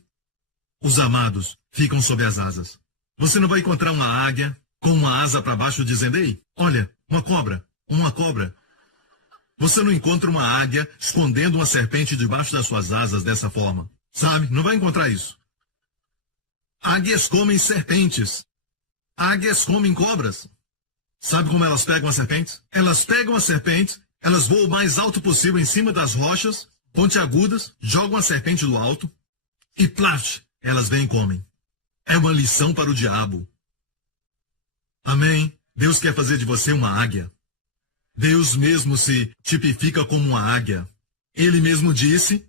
os amados ficam sob as asas. Você não vai encontrar uma águia com uma asa para baixo dizendo, ei, olha, uma cobra, uma cobra. Você não encontra uma águia escondendo uma serpente debaixo das suas asas dessa forma. Sabe? Não vai encontrar isso. Águias comem serpentes. Águias comem cobras. Sabe como elas pegam as serpentes? Elas pegam as serpentes, elas voam o mais alto possível em cima das rochas, pontiagudas, jogam a serpente do alto e plaf, elas vêm e comem. É uma lição para o diabo. Amém? Deus quer fazer de você uma águia. Deus mesmo se tipifica como uma águia. Ele mesmo disse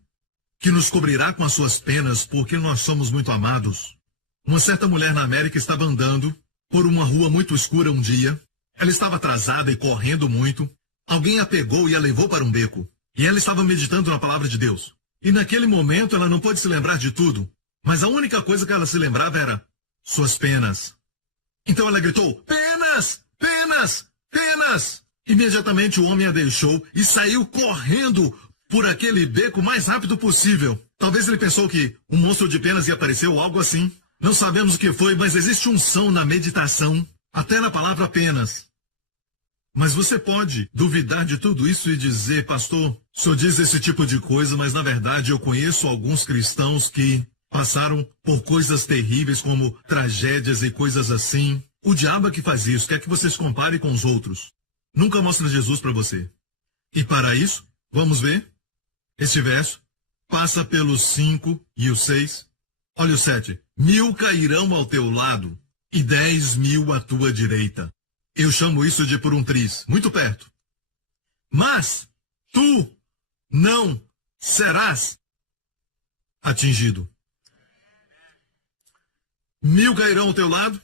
que nos cobrirá com as suas penas porque nós somos muito amados. Uma certa mulher na América estava andando por uma rua muito escura um dia. Ela estava atrasada e correndo muito. Alguém a pegou e a levou para um beco. E ela estava meditando na palavra de Deus. E naquele momento ela não pôde se lembrar de tudo. Mas a única coisa que ela se lembrava era suas penas. Então ela gritou, penas, penas, penas. Imediatamente o homem a deixou e saiu correndo por aquele beco o mais rápido possível. Talvez ele pensou que um monstro de penas ia aparecer ou algo assim. Não sabemos o que foi, mas existe unção na meditação, até na palavra penas. Mas você pode duvidar de tudo isso e dizer, pastor, o senhor diz esse tipo de coisa, mas na verdade eu conheço alguns cristãos que passaram por coisas terríveis como tragédias e coisas assim. O diabo é que faz isso, quer que você se compare com os outros. Nunca mostra Jesus para você. E para isso, vamos ver este verso. Passa pelos 5 e o 6. Olha o 7. 1000 cairão ao teu lado e 10.000 à tua direita. Eu chamo isso de por um triz, muito perto. Mas tu não serás atingido. 1000 cairão ao teu lado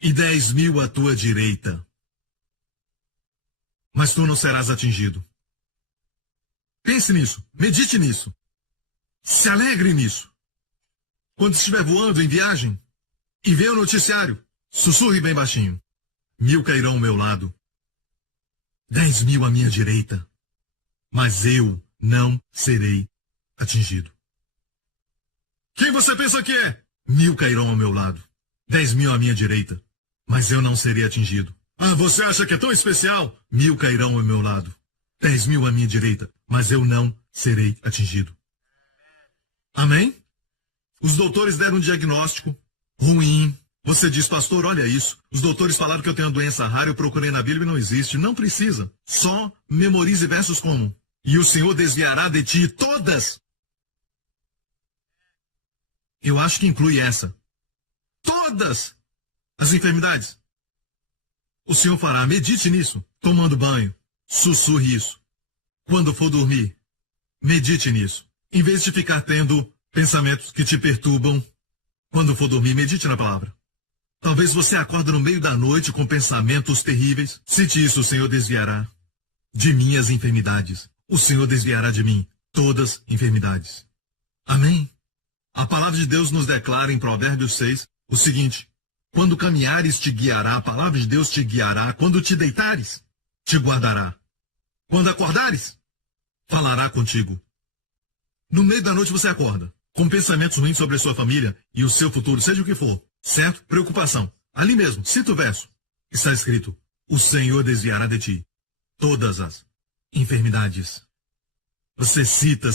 e 10.000 à tua direita. Mas tu não serás atingido. Pense nisso, medite nisso. Se alegre nisso. Quando estiver voando em viagem e vê o noticiário, sussurre bem baixinho. 1000 cairão ao meu lado, 10.000 à minha direita, mas eu não serei atingido. Quem você pensa que é? 1000 cairão ao meu lado, 10.000 à minha direita, mas eu não serei atingido. Ah, você acha que é tão especial? 1000 cairão ao meu lado, 10.000 à minha direita, mas eu não serei atingido. Amém? Os doutores deram um diagnóstico ruim. Você diz, pastor, olha isso. Os doutores falaram que eu tenho uma doença rara, eu procurei na Bíblia e não existe. Não precisa. Só memorize versos como: e o Senhor desviará de ti todas. Eu acho que inclui essa. Todas as enfermidades. O Senhor fará. Medite nisso. Tomando banho. Sussurre isso. Quando for dormir, medite nisso. Em vez de ficar tendo pensamentos que te perturbam, quando for dormir, medite na palavra. Talvez você acorde no meio da noite com pensamentos terríveis. Cite isso, o Senhor desviará de mim as enfermidades. O Senhor desviará de mim todas enfermidades. Amém? A palavra de Deus nos declara em Provérbios 6 o seguinte: quando caminhares te guiará, a palavra de Deus te guiará. Quando te deitares, te guardará. Quando acordares, falará contigo. No meio da noite você acorda, com pensamentos ruins sobre a sua família e o seu futuro, seja o que for. Certo? Preocupação. Ali mesmo, cita o verso. Está escrito: o Senhor desviará de ti todas as enfermidades. Você cita.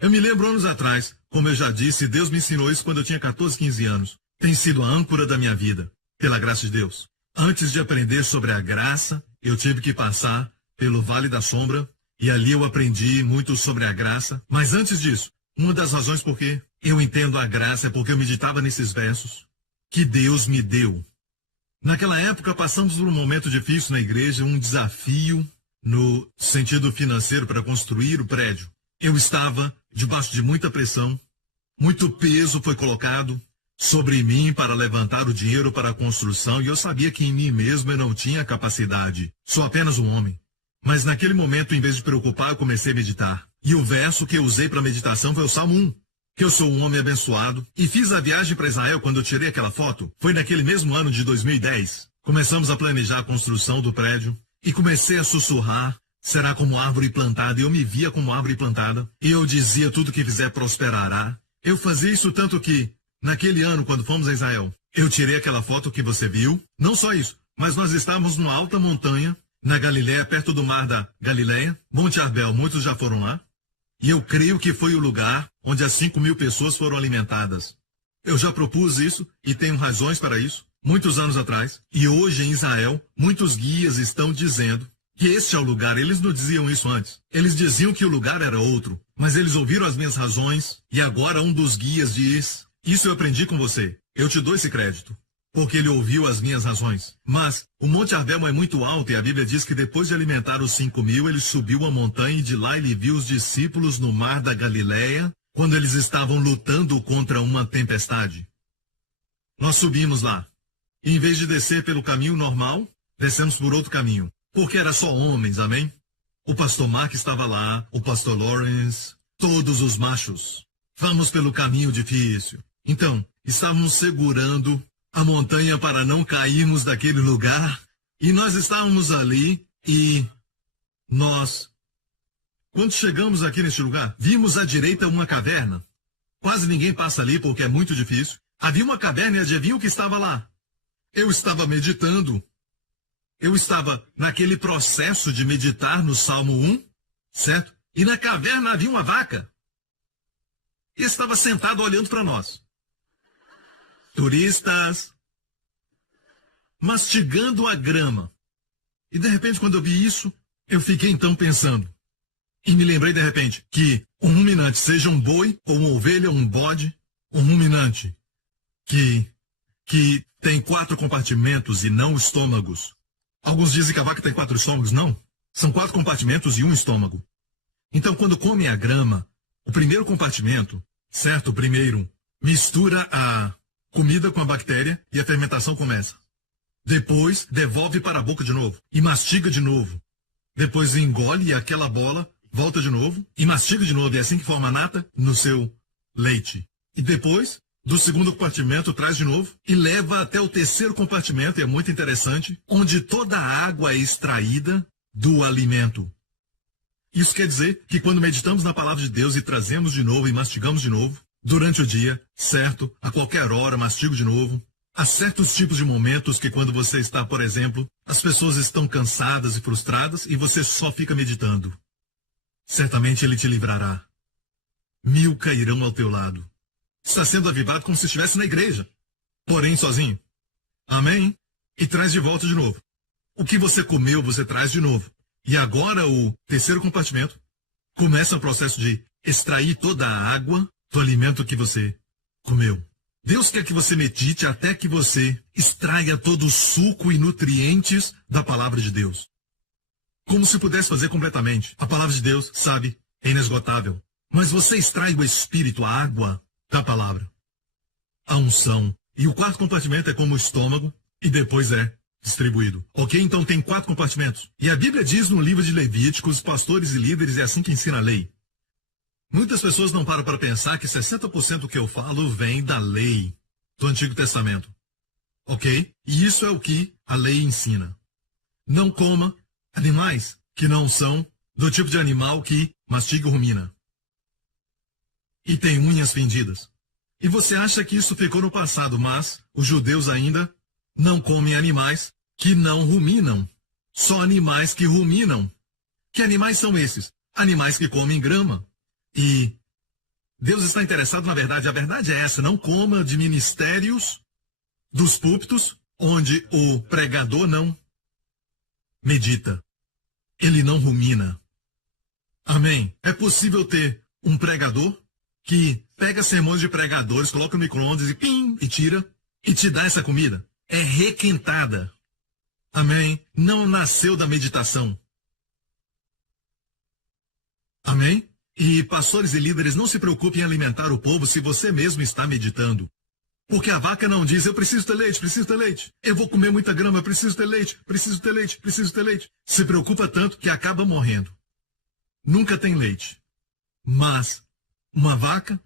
Eu me lembro anos atrás, como eu já disse, Deus me ensinou isso quando eu tinha 14, 15 anos. Tem sido a âncora da minha vida, pela graça de Deus. Antes de aprender sobre a graça, eu tive que passar pelo Vale da Sombra, e ali eu aprendi muito sobre a graça. Mas antes disso, uma das razões por que eu entendo a graça é porque eu meditava nesses versos que Deus me deu. Naquela época, passamos por um momento difícil na igreja, um desafio no sentido financeiro para construir o prédio. Eu estava debaixo de muita pressão, muito peso foi colocado sobre mim para levantar o dinheiro para a construção, e eu sabia que em mim mesmo eu não tinha capacidade. Sou apenas um homem. Mas naquele momento, em vez de preocupar, eu comecei a meditar. E o verso que eu usei para meditação foi o Salmo 1. Que eu sou um homem abençoado, e fiz a viagem para Israel quando eu tirei aquela foto. Foi naquele mesmo ano de 2010. Começamos a planejar a construção do prédio, e comecei a sussurrar: será como árvore plantada. E eu me via como árvore plantada, e eu dizia: tudo que fizer prosperará. Eu fazia isso tanto que, naquele ano, quando fomos a Israel, eu tirei aquela foto que você viu. Não só isso, mas nós estávamos numa alta montanha, na Galileia, perto do mar da Galileia, Monte Arbel, muitos já foram lá. E eu creio que foi o lugar onde as 5.000 pessoas foram alimentadas. Eu já propus isso e tenho razões para isso, muitos anos atrás. E hoje em Israel, muitos guias estão dizendo que este é o lugar. Eles não diziam isso antes. Eles diziam que o lugar era outro. Mas eles ouviram as minhas razões e agora um dos guias diz: isso eu aprendi com você. Eu te dou esse crédito. Porque ele ouviu as minhas razões. Mas o Monte Arbel é muito alto e a Bíblia diz que depois de alimentar os 5.000, ele subiu a montanha e de lá ele viu os discípulos no mar da Galileia, quando eles estavam lutando contra uma tempestade. Nós subimos lá. E em vez de descer pelo caminho normal, descemos por outro caminho. Porque era só homens, amém? O pastor Mark estava lá, o pastor Lawrence, todos os machos. Vamos pelo caminho difícil. Então, estávamos segurando a montanha para não cairmos daquele lugar. E nós estávamos ali e quando chegamos aqui neste lugar, vimos à direita uma caverna. Quase ninguém passa ali porque é muito difícil. Havia uma caverna e adivinha o que estava lá? Eu estava meditando. Eu estava naquele processo de meditar no Salmo 1, certo? E na caverna havia uma vaca. E estava sentado olhando para nós. Turistas, mastigando a grama. E de repente, quando eu vi isso, eu fiquei então pensando. E me lembrei de repente que um ruminante, seja um boi, ou uma ovelha, ou um bode, um ruminante que tem 4 compartimentos e não estômagos. Alguns dizem que a vaca tem 4 estômagos. Não. São 4 compartimentos e um estômago. Então, quando come a grama, o primeiro compartimento, certo? O primeiro mistura a comida com a bactéria e a fermentação começa. Depois, devolve para a boca de novo e mastiga de novo. Depois engole aquela bola, volta de novo e mastiga de novo. E é assim que forma a nata no seu leite. E depois, do segundo compartimento, traz de novo e leva até o terceiro compartimento, e é muito interessante, onde toda a água é extraída do alimento. Isso quer dizer que quando meditamos na palavra de Deus e trazemos de novo e mastigamos de novo, durante o dia, certo, a qualquer hora, mastigo de novo, há certos tipos de momentos que quando você está, por exemplo, as pessoas estão cansadas e frustradas e você só fica meditando. Certamente Ele te livrará. 1000 cairão ao teu lado. Está sendo avivado como se estivesse na igreja, porém sozinho. Amém? E traz de volta de novo. O que você comeu, você traz de novo. E agora o terceiro compartimento começa o processo de extrair toda a água do alimento que você comeu. Deus quer que você medite até que você extraia todo o suco e nutrientes da palavra de Deus. Como se pudesse fazer completamente. A palavra de Deus, sabe, é inesgotável. Mas você extrai o espírito, a água da palavra, a unção. E o quarto compartimento é como o estômago e depois é distribuído. Ok? Então tem 4 compartimentos. E a Bíblia diz no livro de Levíticos, pastores e líderes, é assim que ensina a lei. Muitas pessoas não param para pensar que 60% do que eu falo vem da lei do Antigo Testamento. Ok? E isso é o que a lei ensina. Não coma animais que não são do tipo de animal que mastiga e rumina. E tem unhas fendidas. E você acha que isso ficou no passado, mas os judeus ainda não comem animais que não ruminam. Só animais que ruminam. Que animais são esses? Animais que comem grama. E Deus está interessado na verdade. A verdade é essa. Não coma de ministérios dos púlpitos onde o pregador não medita. Ele não rumina. Amém. É possível ter um pregador que pega sermões de pregadores, coloca no micro-ondas e pim, e tira, e te dá essa comida. É requentada. Amém? Não nasceu da meditação. Amém? E pastores e líderes, não se preocupem em alimentar o povo se você mesmo está meditando. Porque a vaca não diz, eu preciso ter leite, preciso ter leite. Eu vou comer muita grama, eu preciso ter leite, preciso ter leite, preciso ter leite. Se preocupa tanto que acaba morrendo. Nunca tem leite. Mas uma vaca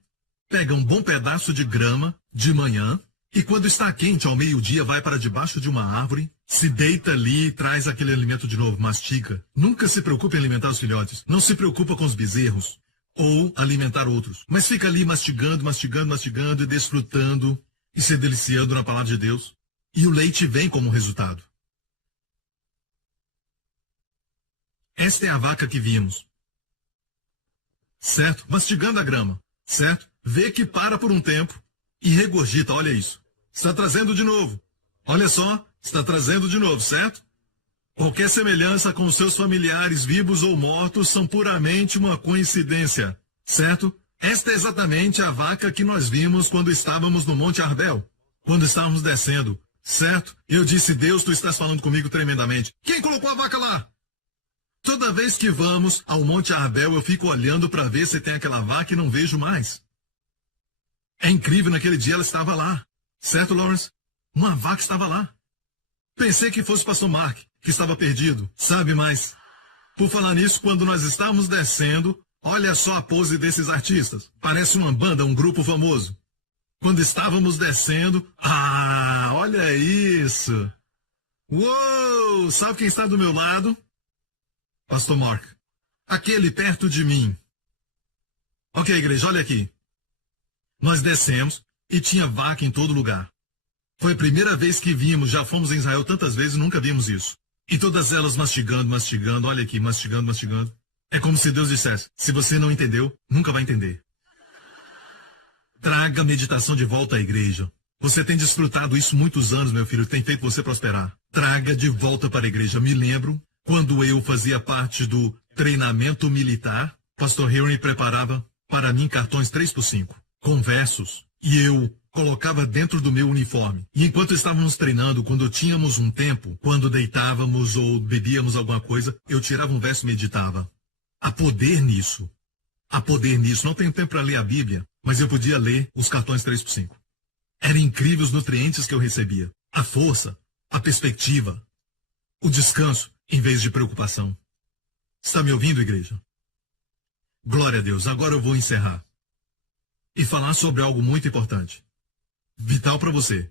pega um bom pedaço de grama de manhã e quando está quente ao meio-dia vai para debaixo de uma árvore, se deita ali e traz aquele alimento de novo, mastiga. Nunca se preocupe em alimentar os filhotes. Não se preocupa com os bezerros ou alimentar outros. Mas fica ali mastigando, mastigando, mastigando e desfrutando e se deliciando na palavra de Deus. E o leite vem como resultado. Esta é a vaca que vimos. Certo? Mastigando a grama. Certo? Vê que para por um tempo e regurgita. Olha isso. Está trazendo de novo. Olha só. Está trazendo de novo, certo? Qualquer semelhança com os seus familiares vivos ou mortos são puramente uma coincidência. Certo? Esta é exatamente a vaca que nós vimos quando estávamos no Monte Arbel. Quando estávamos descendo. Certo? Eu disse, Deus, tu estás falando comigo tremendamente. Quem colocou a vaca lá? Toda vez que vamos ao Monte Arbel, eu fico olhando para ver se tem aquela vaca e não vejo mais. É incrível, naquele dia ela estava lá. Certo, Lawrence? Uma vaca estava lá. Pensei que fosse o pastor Mark, que estava perdido. Sabe, mas... Por falar nisso, quando nós estávamos descendo, olha só a pose desses artistas. Parece uma banda, um grupo famoso. Quando estávamos descendo... olha isso! Uou! Sabe quem está do meu lado? Pastor Mark. Aquele perto de mim. Ok, igreja, olha aqui. Nós descemos e tinha vaca em todo lugar. Foi a primeira vez que vimos, já fomos em Israel tantas vezes e nunca vimos isso. E todas elas mastigando, mastigando, olha aqui, mastigando, mastigando. É como se Deus dissesse, se você não entendeu, nunca vai entender. Traga a meditação de volta à igreja. Você tem desfrutado isso muitos anos, meu filho, tem feito você prosperar. Traga de volta para a igreja. Me lembro, quando eu fazia parte do treinamento militar, pastor Henry preparava para mim cartões 3x5, com versos, e eu colocava dentro do meu uniforme. E enquanto estávamos treinando, quando tínhamos um tempo, quando deitávamos ou bebíamos alguma coisa, eu tirava um verso e meditava. Há poder nisso. Há poder nisso. Não tenho tempo para ler a Bíblia, mas eu podia ler os cartões 3x5. Era incrível os nutrientes que eu recebia. A força, a perspectiva, o descanso, em vez de preocupação. Está me ouvindo, igreja? Glória a Deus. Agora eu vou encerrar. E falar sobre algo muito importante. Vital para você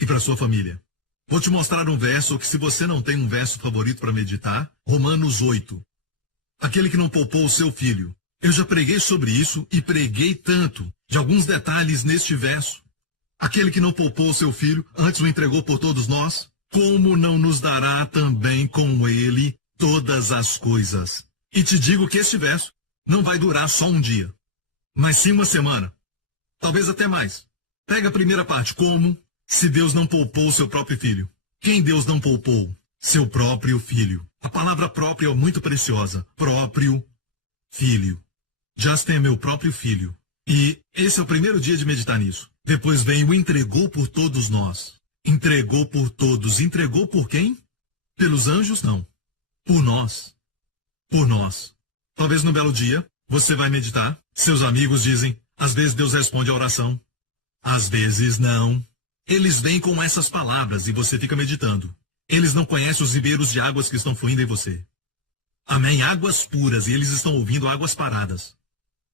e para sua família. Vou te mostrar um verso que, se você não tem um verso favorito para meditar, Romanos 8. Aquele que não poupou o seu filho. Eu já preguei sobre isso e preguei tanto de alguns detalhes neste verso. Aquele que não poupou o seu filho, antes o entregou por todos nós, como não nos dará também com ele todas as coisas? E te digo que este verso não vai durar só um dia, mas sim uma semana, talvez até mais. Pega a primeira parte, como se Deus não poupou o seu próprio filho. Quem Deus não poupou? Seu próprio filho. A palavra próprio é muito preciosa. Próprio filho. Justin é meu próprio filho. E esse é o primeiro dia de meditar nisso. Depois vem o entregou por todos nós. Entregou por todos. Entregou por quem? Pelos anjos? Não. Por nós. Por nós. Talvez no belo dia você vai meditar. Seus amigos dizem, às vezes Deus responde a oração. Às vezes não. Eles vêm com essas palavras e você fica meditando. Eles não conhecem os ribeiros de águas que estão fluindo em você. Amém? Águas puras, e eles estão ouvindo águas paradas.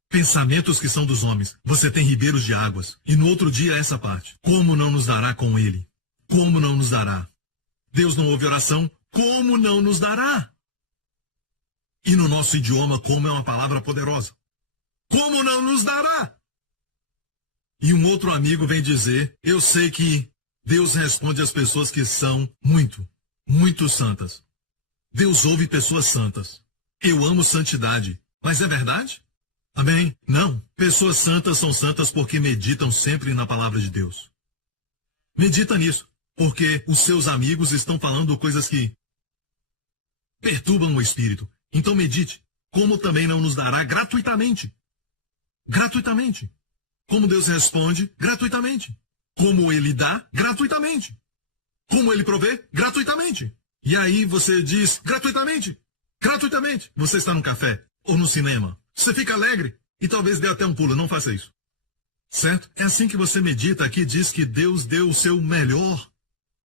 Pensamentos que são dos homens. Você tem ribeiros de águas. E no outro dia essa parte. Como não nos dará com ele? Como não nos dará? Deus não ouve oração. Como não nos dará? E no nosso idioma, como é uma palavra poderosa. Como não nos dará? E um outro amigo vem dizer, eu sei que Deus responde às pessoas que são muito santas. Deus ouve pessoas santas. Eu amo santidade. Mas é verdade? Amém? Não. Pessoas santas são santas porque meditam sempre na palavra de Deus. Medita nisso, porque os seus amigos estão falando coisas que perturbam o espírito. Então medite. Como também não nos dará gratuitamente. Gratuitamente. Como Deus responde? Gratuitamente. Como Ele dá? Gratuitamente. Como Ele provê? Gratuitamente. E aí você diz, gratuitamente. Gratuitamente. Você está no café ou no cinema. Você fica alegre e talvez dê até um pulo. Não faça isso. Certo? É assim que você medita. Aqui diz que Deus deu o seu melhor.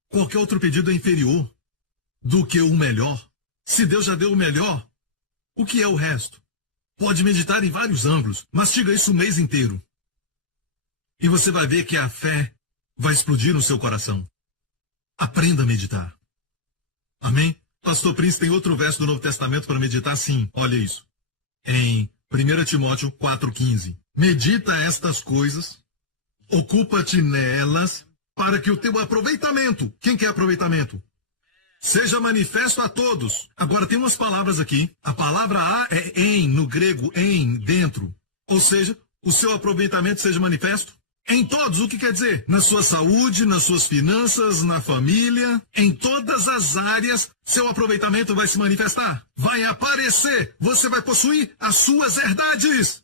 Qualquer outro pedido é inferior do que o melhor. Se Deus já deu o melhor, o que é o resto? Pode meditar em vários ângulos. Mastiga isso o mês inteiro. E você vai ver que a fé vai explodir no seu coração. Aprenda a meditar. Amém? Pastor Prince tem outro verso do Novo Testamento para meditar, sim. Olha isso. Em 1 Timóteo 4,15. Medita estas coisas, ocupa-te nelas, para que o teu aproveitamento, quem quer aproveitamento? Seja manifesto a todos. Agora tem umas palavras aqui. A palavra a é em, no grego, em, dentro. Ou seja, o seu aproveitamento seja manifesto em todos. O que quer dizer? Na sua saúde, nas suas finanças, na família, em todas as áreas, seu aproveitamento vai se manifestar. Vai aparecer. Você vai possuir as suas herdades.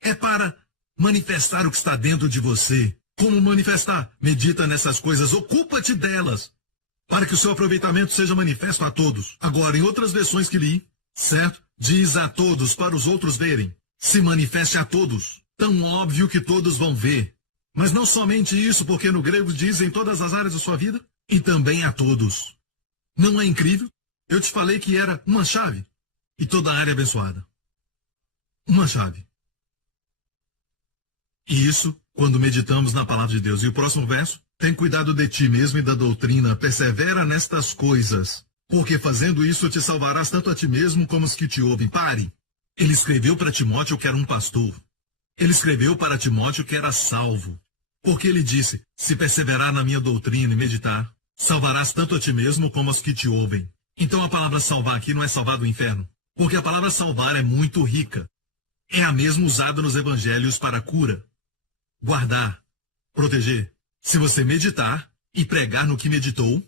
É para manifestar o que está dentro de você. Como manifestar? Medita nessas coisas, ocupa-te delas, para que o seu aproveitamento seja manifesto a todos. Agora, em outras versões que li, certo? Diz a todos, para os outros verem. Se manifeste a todos. Tão óbvio que todos vão ver. Mas não somente isso, porque no grego diz em todas as áreas da sua vida, e também a todos. Não é incrível? Eu te falei que era uma chave, e toda a área abençoada. Uma chave. E isso quando meditamos na palavra de Deus. E o próximo verso? Tem cuidado de ti mesmo e da doutrina, persevera nestas coisas, porque fazendo isso te salvarás tanto a ti mesmo como os que te ouvem. Pare! Ele escreveu para Timóteo que era um pastor. Ele escreveu para Timóteo que era salvo. Porque ele disse, se perseverar na minha doutrina e meditar, salvarás tanto a ti mesmo como os que te ouvem. Então a palavra salvar aqui não é salvar do inferno, porque a palavra salvar é muito rica. É a mesma usada nos evangelhos para cura, guardar, proteger. Se você meditar e pregar no que meditou,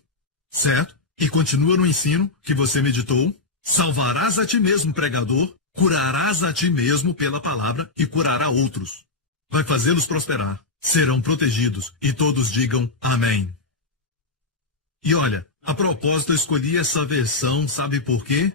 certo? E continua no ensino que você meditou, salvarás a ti mesmo, pregador, curarás a ti mesmo pela palavra e curará outros. Vai fazê-los prosperar, serão protegidos e todos digam amém. E olha, a propósito eu escolhi essa versão, sabe por quê?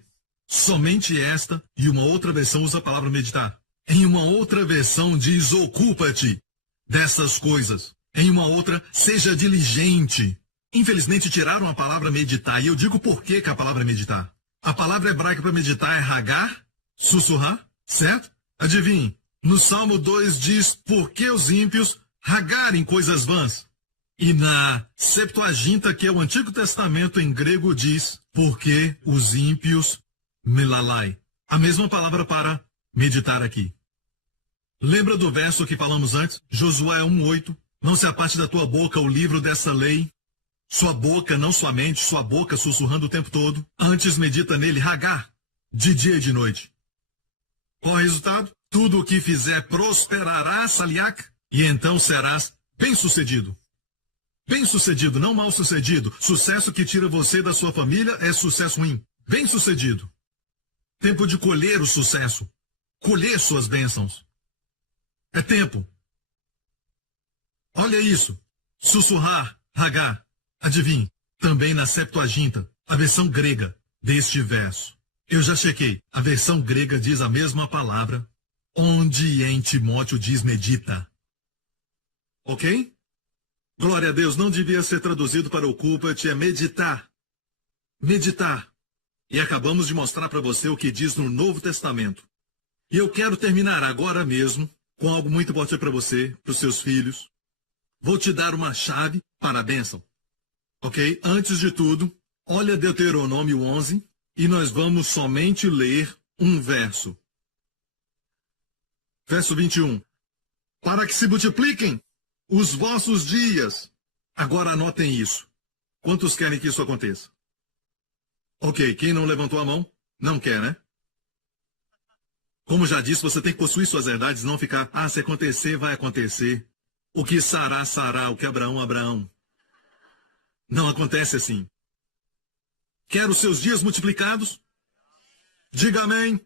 Somente esta e uma outra versão usa a palavra meditar. Em uma outra versão diz ocupa-te dessas coisas. Em uma outra, seja diligente. Infelizmente tiraram a palavra meditar, e eu digo por que a palavra meditar. A palavra hebraica para meditar é hagar, sussurrar, certo? Adivinhe, no Salmo 2 diz, por que os ímpios hagarem coisas vãs? E na Septuaginta, que é o Antigo Testamento em grego, diz, por que os ímpios melalai. A mesma palavra para meditar aqui. Lembra do verso que falamos antes? Josué 1:8. Não se aparte da tua boca o livro dessa lei. Sua boca, não sua mente, sua boca sussurrando o tempo todo. Antes medita nele, hagar, de dia e de noite. Qual o resultado? Tudo o que fizer prosperará, saliak, e então serás bem-sucedido. Bem-sucedido, não mal-sucedido. Sucesso que tira você da sua família é sucesso ruim. Bem-sucedido. Tempo de colher o sucesso. Colher suas bênçãos. É tempo. Olha isso. Sussurrar, hagar. Adivinhe, também na Septuaginta, a versão grega deste verso. Eu já chequei. A versão grega diz a mesma palavra, onde em Timóteo diz medita. Ok? Glória a Deus, não devia ser traduzido para ocupa-te, é meditar. Meditar. E acabamos de mostrar para você o que diz no Novo Testamento. E eu quero terminar agora mesmo com algo muito importante para você, para os seus filhos. Vou te dar uma chave para a bênção. Ok? Antes de tudo, olha Deuteronômio 11 e nós vamos somente ler um verso. Verso 21. Para que se multipliquem os vossos dias. Agora anotem isso. Quantos querem que isso aconteça? Ok, quem não levantou a mão, não quer, né? Como já disse, você tem que possuir suas verdades, não ficar, se acontecer, vai acontecer. O que Sará, Sará, o que Abraão, Abraão. Não acontece assim. Quer os seus dias multiplicados? Diga amém.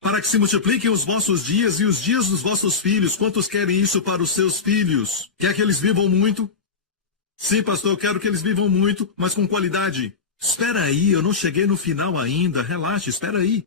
Para que se multipliquem os vossos dias e os dias dos vossos filhos. Quantos querem isso para os seus filhos? Quer que eles vivam muito? Sim, pastor, eu quero que eles vivam muito, mas com qualidade. Espera aí, eu não cheguei no final ainda. Relaxe, espera aí.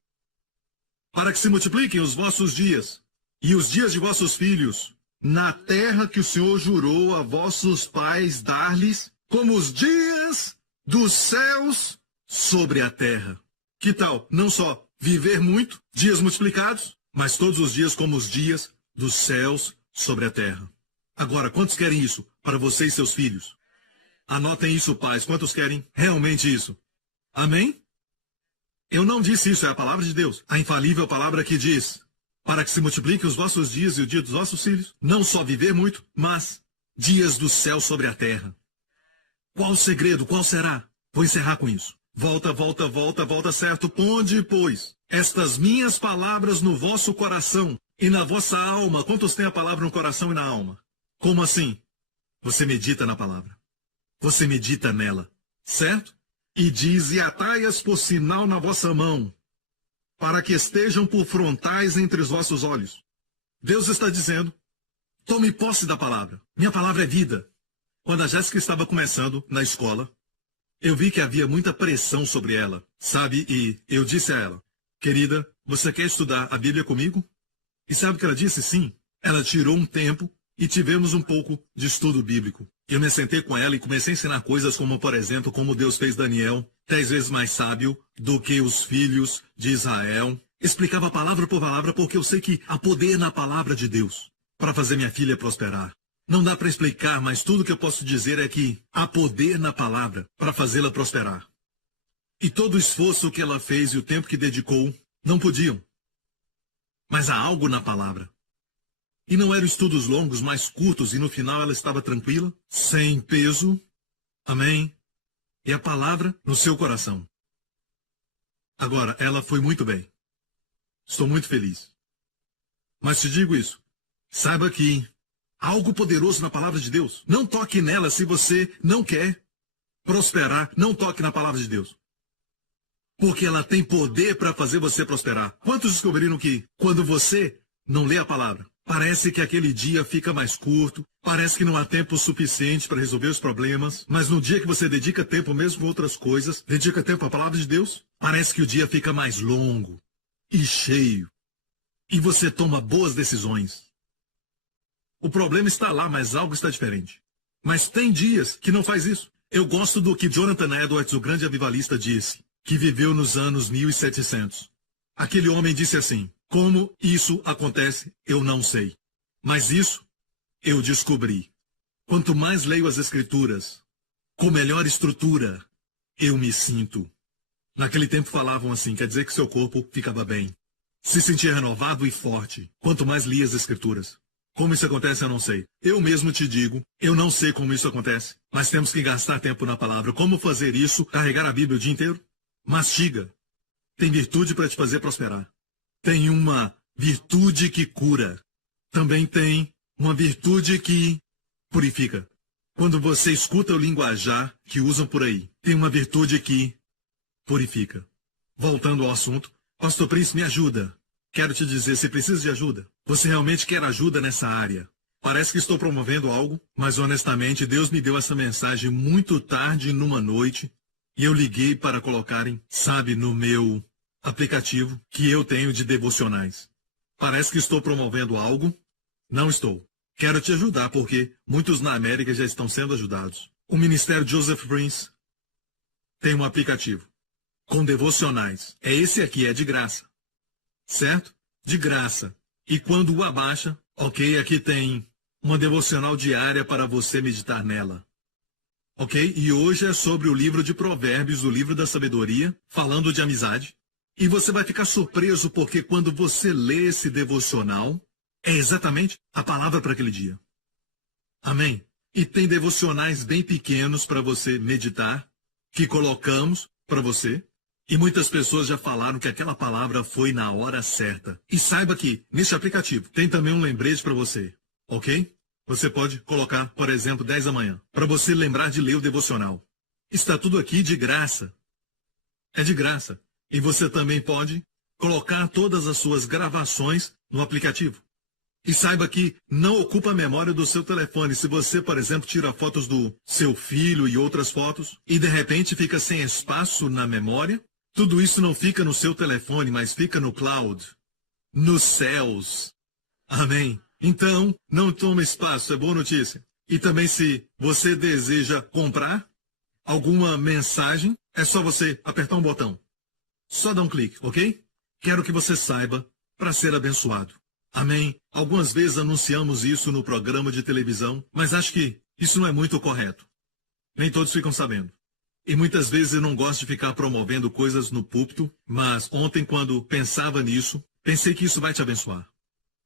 Para que se multipliquem os vossos dias e os dias de vossos filhos, na terra que o Senhor jurou a vossos pais dar-lhes, como os dias dos céus sobre a terra. Que tal, não só viver muito, dias multiplicados, mas todos os dias como os dias dos céus sobre a terra. Agora, quantos querem isso para você e seus filhos? Anotem isso, pais. Quantos querem realmente isso? Amém? Eu não disse isso, é a palavra de Deus. A infalível palavra que diz, para que se multipliquem os vossos dias e o dia dos vossos filhos, não só viver muito, mas dias do céu sobre a terra. Qual o segredo? Qual será? Vou encerrar com isso. Volta, volta, volta, volta, certo? Ponde, pois, estas minhas palavras no vosso coração e na vossa alma. Quantos têm a palavra no coração e na alma? Como assim? Você medita na palavra. Você medita nela, certo? E diz, e atai-as por sinal na vossa mão, para que estejam por frontais entre os vossos olhos. Deus está dizendo, tome posse da palavra. Minha palavra é vida. Quando a Jéssica estava começando na escola, eu vi que havia muita pressão sobre ela, sabe? E eu disse a ela, querida, você quer estudar a Bíblia comigo? E sabe o que ela disse? Sim. Ela tirou um tempo e tivemos um pouco de estudo bíblico. Eu me sentei com ela e comecei a ensinar coisas como, por exemplo, como Deus fez Daniel 10 vezes mais sábio do que os filhos de Israel. Explicava palavra por palavra porque eu sei que há poder na palavra de Deus para fazer minha filha prosperar. Não dá para explicar, mas tudo que eu posso dizer é que há poder na palavra para fazê-la prosperar. E todo o esforço que ela fez e o tempo que dedicou não podiam. Mas há algo na palavra. E não eram estudos longos, mais curtos, e no final ela estava tranquila, sem peso. Amém? E a palavra no seu coração. Agora, ela foi muito bem. Estou muito feliz. Mas te digo isso. Saiba que há algo poderoso na palavra de Deus. Não toque nela se você não quer prosperar. Não toque na palavra de Deus. Porque ela tem poder para fazer você prosperar. Quantos descobriram que quando você não lê a palavra, parece que aquele dia fica mais curto, parece que não há tempo suficiente para resolver os problemas, mas no dia que você dedica tempo mesmo com outras coisas, dedica tempo à palavra de Deus, parece que o dia fica mais longo e cheio. E você toma boas decisões. O problema está lá, mas algo está diferente. Mas tem dias que não faz isso. Eu gosto do que Jonathan Edwards, o grande avivalista, disse, que viveu nos anos 1700. Aquele homem disse assim: como isso acontece, eu não sei. Mas isso eu descobri. Quanto mais leio as Escrituras, com melhor estrutura, eu me sinto. Naquele tempo falavam assim, quer dizer que seu corpo ficava bem. Se sentia renovado e forte, quanto mais lia as Escrituras. Como isso acontece, eu não sei. Eu mesmo te digo, eu não sei como isso acontece. Mas temos que gastar tempo na palavra. Como fazer isso? Carregar a Bíblia o dia inteiro? Mastiga. Tem virtude para te fazer prosperar. Tem uma virtude que cura. Também tem uma virtude que purifica. Quando você escuta o linguajar que usam por aí, tem uma virtude que purifica. Voltando ao assunto, Pastor Prince, me ajuda. Quero te dizer, se precisa de ajuda, você realmente quer ajuda nessa área. Parece que estou promovendo algo, mas honestamente Deus me deu essa mensagem muito tarde numa noite e eu liguei para colocarem, sabe, no meu aplicativo que eu tenho de devocionais. Parece que estou promovendo algo. Não estou. Quero te ajudar porque muitos na América já estão sendo ajudados. O Ministério Joseph Prince tem um aplicativo com devocionais. É esse aqui, é de graça. Certo? De graça. E quando o abaixa, ok, aqui tem uma devocional diária para você meditar nela. Ok? E hoje é sobre o livro de Provérbios, o livro da sabedoria, falando de amizade. E você vai ficar surpreso porque quando você lê esse devocional, é exatamente a palavra para aquele dia. Amém? E tem devocionais bem pequenos para você meditar, que colocamos para você. E muitas pessoas já falaram que aquela palavra foi na hora certa. E saiba que, nesse aplicativo, tem também um lembrete para você. Ok? Você pode colocar, por exemplo, 10 da manhã, para você lembrar de ler o devocional. Está tudo aqui de graça. É de graça. E você também pode colocar todas as suas gravações no aplicativo. E saiba que não ocupa a memória do seu telefone. Se você, por exemplo, tira fotos do seu filho e outras fotos, e de repente fica sem espaço na memória, tudo isso não fica no seu telefone, mas fica no cloud, nos céus. Amém? Então, não toma espaço, é boa notícia. E também se você deseja comprar alguma mensagem, é só você apertar um botão. Só dá um clique, ok? Quero que você saiba para ser abençoado. Amém? Algumas vezes anunciamos isso no programa de televisão, mas acho que isso não é muito correto. Nem todos ficam sabendo. E muitas vezes eu não gosto de ficar promovendo coisas no púlpito, mas ontem, quando pensava nisso, pensei que isso vai te abençoar.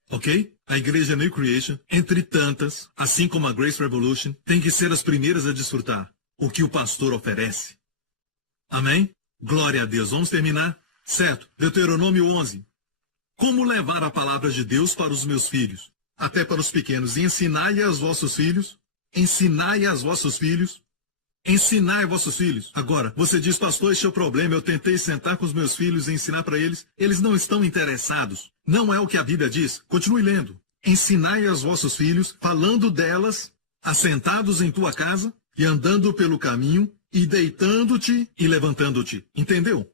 Ok? A igreja New Creation, entre tantas, assim como a Grace Revolution, tem que ser as primeiras a desfrutar o que o pastor oferece. Amém? Glória a Deus. Vamos terminar? Certo. Deuteronômio 11. Como levar a palavra de Deus para os meus filhos, até para os pequenos, e ensinai aos vossos filhos, ensinai aos vossos filhos, ensinai vossos filhos. Agora, você diz, pastor, este é o problema. Eu tentei sentar com os meus filhos e ensinar para eles. Eles não estão interessados. Não é o que a Bíblia diz. Continue lendo. Ensinai aos vossos filhos, falando delas, assentados em tua casa, e andando pelo caminho, e deitando-te e levantando-te. Entendeu?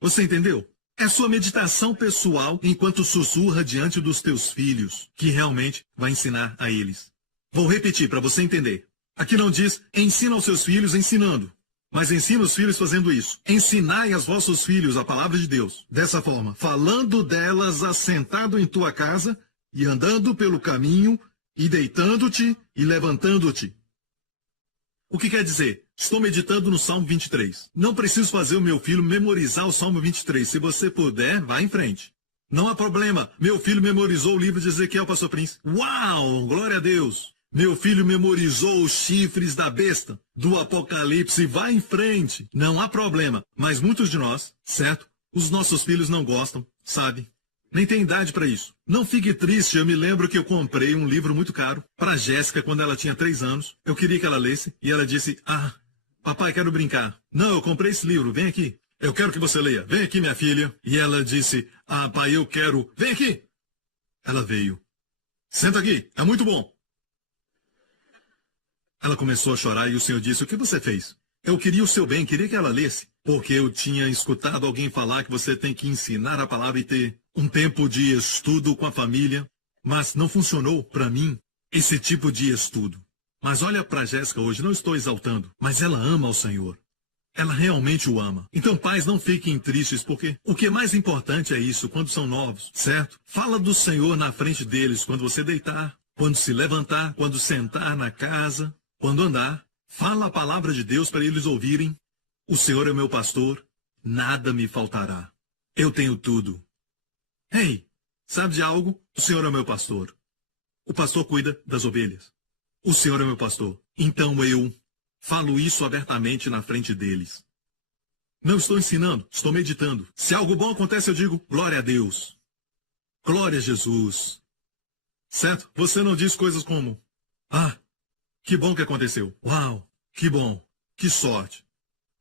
Você entendeu? É sua meditação pessoal enquanto sussurra diante dos teus filhos, que realmente vai ensinar a eles. Vou repetir para você entender. Aqui não diz, ensina aos seus filhos ensinando. Mas ensina os filhos fazendo isso. Ensinai aos vossos filhos a palavra de Deus. Dessa forma, falando delas assentado em tua casa, e andando pelo caminho, e deitando-te e levantando-te. O que quer dizer? Estou meditando no Salmo 23. Não preciso fazer o meu filho memorizar o Salmo 23. Se você puder, vá em frente. Não há problema. Meu filho memorizou o livro de Ezequiel, pastor Prince. Uau! Glória a Deus! Meu filho memorizou os chifres da besta do Apocalipse. Vá em frente. Não há problema. Mas muitos de nós, certo? Os nossos filhos não gostam, sabe? Nem tem idade para isso. Não fique triste, eu me lembro que eu comprei um livro muito caro para Jéssica quando ela tinha 3 anos. Eu queria que ela lesse e ela disse, papai, quero brincar. Não, eu comprei esse livro, vem aqui. Eu quero que você leia. Vem aqui, minha filha. E ela disse, pai, eu quero. Vem aqui. Ela veio. Senta aqui, é muito bom. Ela começou a chorar e o Senhor disse, o que você fez? Eu queria o seu bem, queria que ela lesse. Porque eu tinha escutado alguém falar que você tem que ensinar a palavra e ter um tempo de estudo com a família. Mas não funcionou para mim esse tipo de estudo. Mas olha para Jéssica hoje, não estou exaltando, mas ela ama ao Senhor. Ela realmente o ama. Então, pais, não fiquem tristes, porque o que é mais importante é isso, quando são novos, certo? Fala do Senhor na frente deles, quando você deitar, quando se levantar, quando sentar na casa, quando andar. Fala a palavra de Deus para eles ouvirem. O Senhor é meu pastor, nada me faltará. Eu tenho tudo. Ei, sabe de algo? O Senhor é meu pastor. O pastor cuida das ovelhas. O Senhor é meu pastor. Então eu falo isso abertamente na frente deles. Não estou ensinando, estou meditando. Se algo bom acontece, eu digo, glória a Deus. Glória a Jesus. Certo? Você não diz coisas como, que bom que aconteceu. Uau, que bom, que sorte.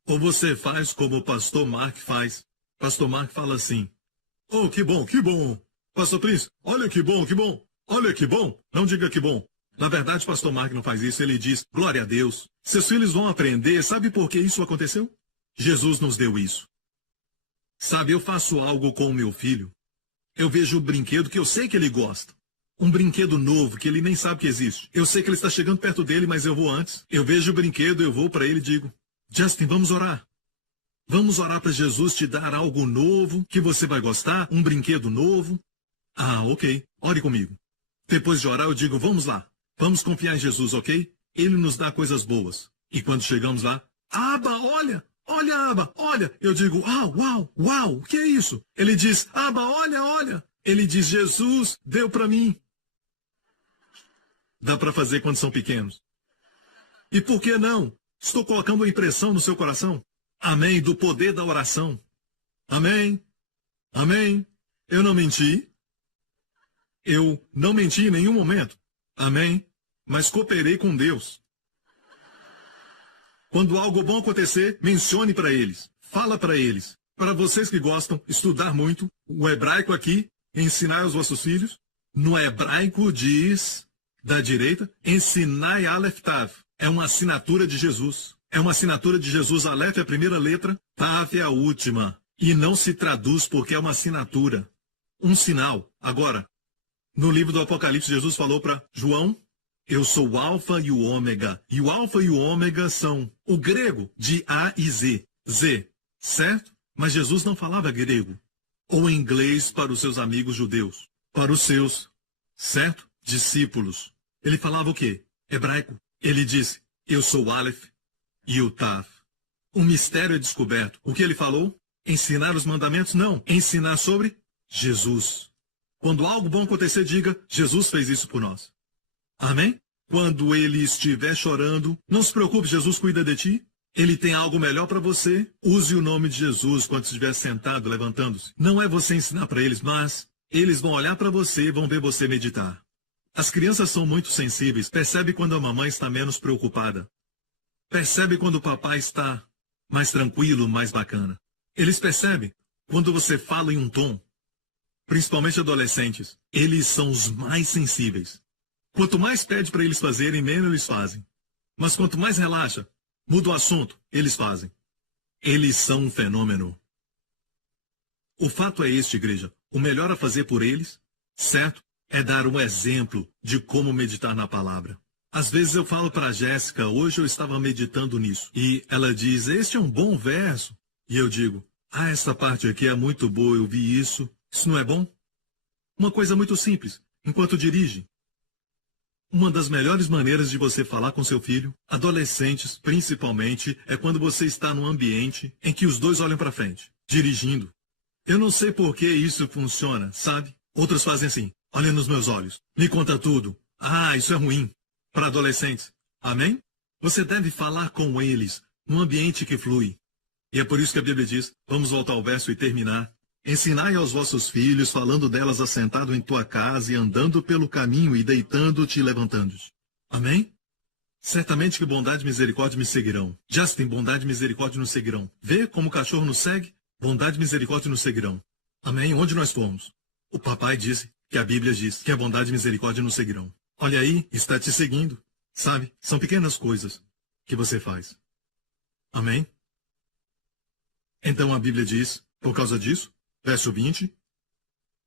Ou você faz como o pastor Mark faz. Pastor Mark fala assim, oh, que bom, que bom. Pastor Prince, olha que bom, que bom. Olha que bom. Não diga que bom. Na verdade, o pastor Mark não faz isso, ele diz, glória a Deus. Seus filhos vão aprender, sabe por que isso aconteceu? Jesus nos deu isso. Sabe, eu faço algo com o meu filho. Eu vejo o brinquedo que eu sei que ele gosta. Um brinquedo novo que ele nem sabe que existe. Eu sei que ele está chegando perto dele, mas eu vou antes. Eu vejo o brinquedo, eu vou para ele e digo, Justin, vamos orar. Vamos orar para Jesus te dar algo novo, que você vai gostar, um brinquedo novo. Ok, ore comigo. Depois de orar, eu digo, vamos lá. Vamos confiar em Jesus, ok? Ele nos dá coisas boas. E quando chegamos lá, Aba, olha, Aba, olha. Eu digo, uau, o que é isso? Ele diz, Aba, olha. Ele diz, Jesus deu para mim. Dá para fazer quando são pequenos. E por que não? Estou colocando uma impressão no seu coração. Amém, do poder da oração. Amém. Eu não menti. Eu não menti em nenhum momento. Amém. Mas cooperei com Deus. Quando algo bom acontecer, mencione para eles. Fala para eles. Para vocês que gostam de estudar muito, o hebraico aqui, ensinar aos vossos filhos. No hebraico diz, da direita, ensinai Aleph Tav. É uma assinatura de Jesus. É uma assinatura de Jesus. Aleph é a primeira letra, Tav é a última. E não se traduz porque é uma assinatura. Um sinal. Agora, no livro do Apocalipse, Jesus falou para João, eu sou o alfa e o ômega. E o alfa e o ômega são o grego de A e Z. Z, certo? Mas Jesus não falava grego. Ou inglês para os seus amigos judeus. Para os seus, certo? Discípulos. Ele falava o quê? Hebraico. Ele disse, eu sou o Aleph e o Tav. Um mistério é descoberto. O que ele falou? Ensinar os mandamentos? Não. Ensinar sobre Jesus. Quando algo bom acontecer, diga, Jesus fez isso por nós. Amém? Quando ele estiver chorando, não se preocupe, Jesus cuida de ti. Ele tem algo melhor para você. Use o nome de Jesus quando estiver sentado, levantando-se. Não é você ensinar para eles, mas eles vão olhar para você e vão ver você meditar. As crianças são muito sensíveis. Percebe quando a mamãe está menos preocupada. Percebe quando o papai está mais tranquilo, mais bacana. Eles percebem quando você fala em um tom. Principalmente adolescentes. Eles são os mais sensíveis. Quanto mais pede para eles fazerem, menos eles fazem. Mas quanto mais relaxa, muda o assunto, eles fazem. Eles são um fenômeno. O fato é este, igreja. O melhor a fazer por eles, certo, é dar um exemplo de como meditar na palavra. Às vezes eu falo para a Jéssica, hoje eu estava meditando nisso, e ela diz, este é um bom verso. E eu digo, essa parte aqui é muito boa, eu vi isso. Isso não é bom? Uma coisa muito simples, enquanto dirige. Uma das melhores maneiras de você falar com seu filho, adolescentes principalmente, é quando você está num ambiente em que os dois olham para frente, dirigindo. Eu não sei por que isso funciona, sabe? Outros fazem assim, olha nos meus olhos, me conta tudo. Isso é ruim. Para adolescentes. Amém? Você deve falar com eles num ambiente que flui. E é por isso que a Bíblia diz, vamos voltar ao verso e terminar. Ensinai aos vossos filhos, falando delas assentado em tua casa e andando pelo caminho e deitando-te e levantando-te. Amém? Certamente que bondade e misericórdia me seguirão. Justin, bondade e misericórdia nos seguirão. Vê como o cachorro nos segue? Bondade e misericórdia nos seguirão. Amém? Onde nós formos? O papai disse que a Bíblia diz que a bondade e misericórdia nos seguirão. Olha aí, está te seguindo. Sabe? São pequenas coisas que você faz. Amém? Então a Bíblia diz, por causa disso, verso 20,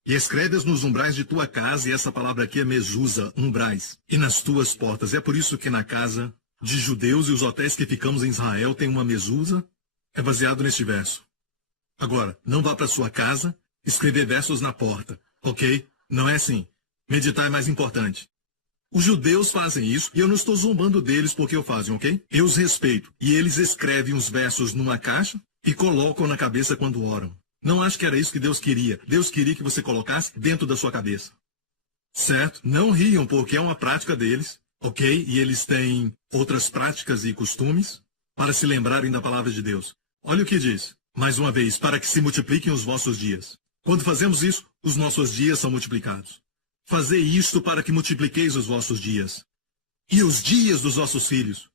e escreves nos umbrais de tua casa, e essa palavra aqui é mesusa, umbrais, e nas tuas portas. É por isso que na casa de judeus e os hotéis que ficamos em Israel tem uma mesusa, é baseado neste verso. Agora, não vá para sua casa escrever versos na porta, ok? Não é assim. Meditar é mais importante. Os judeus fazem isso, e eu não estou zombando deles porque o fazem, ok? Eu os respeito. E eles escrevem os versos numa caixa e colocam na cabeça quando oram. Não acho que era isso que Deus queria. Deus queria que você colocasse dentro da sua cabeça. Certo? Não riam, porque é uma prática deles, ok? E eles têm outras práticas e costumes para se lembrarem da palavra de Deus. Olha o que diz. Mais uma vez, para que se multipliquem os vossos dias. Quando fazemos isso, os nossos dias são multiplicados. Fazei isto para que multipliqueis os vossos dias. E os dias dos vossos filhos.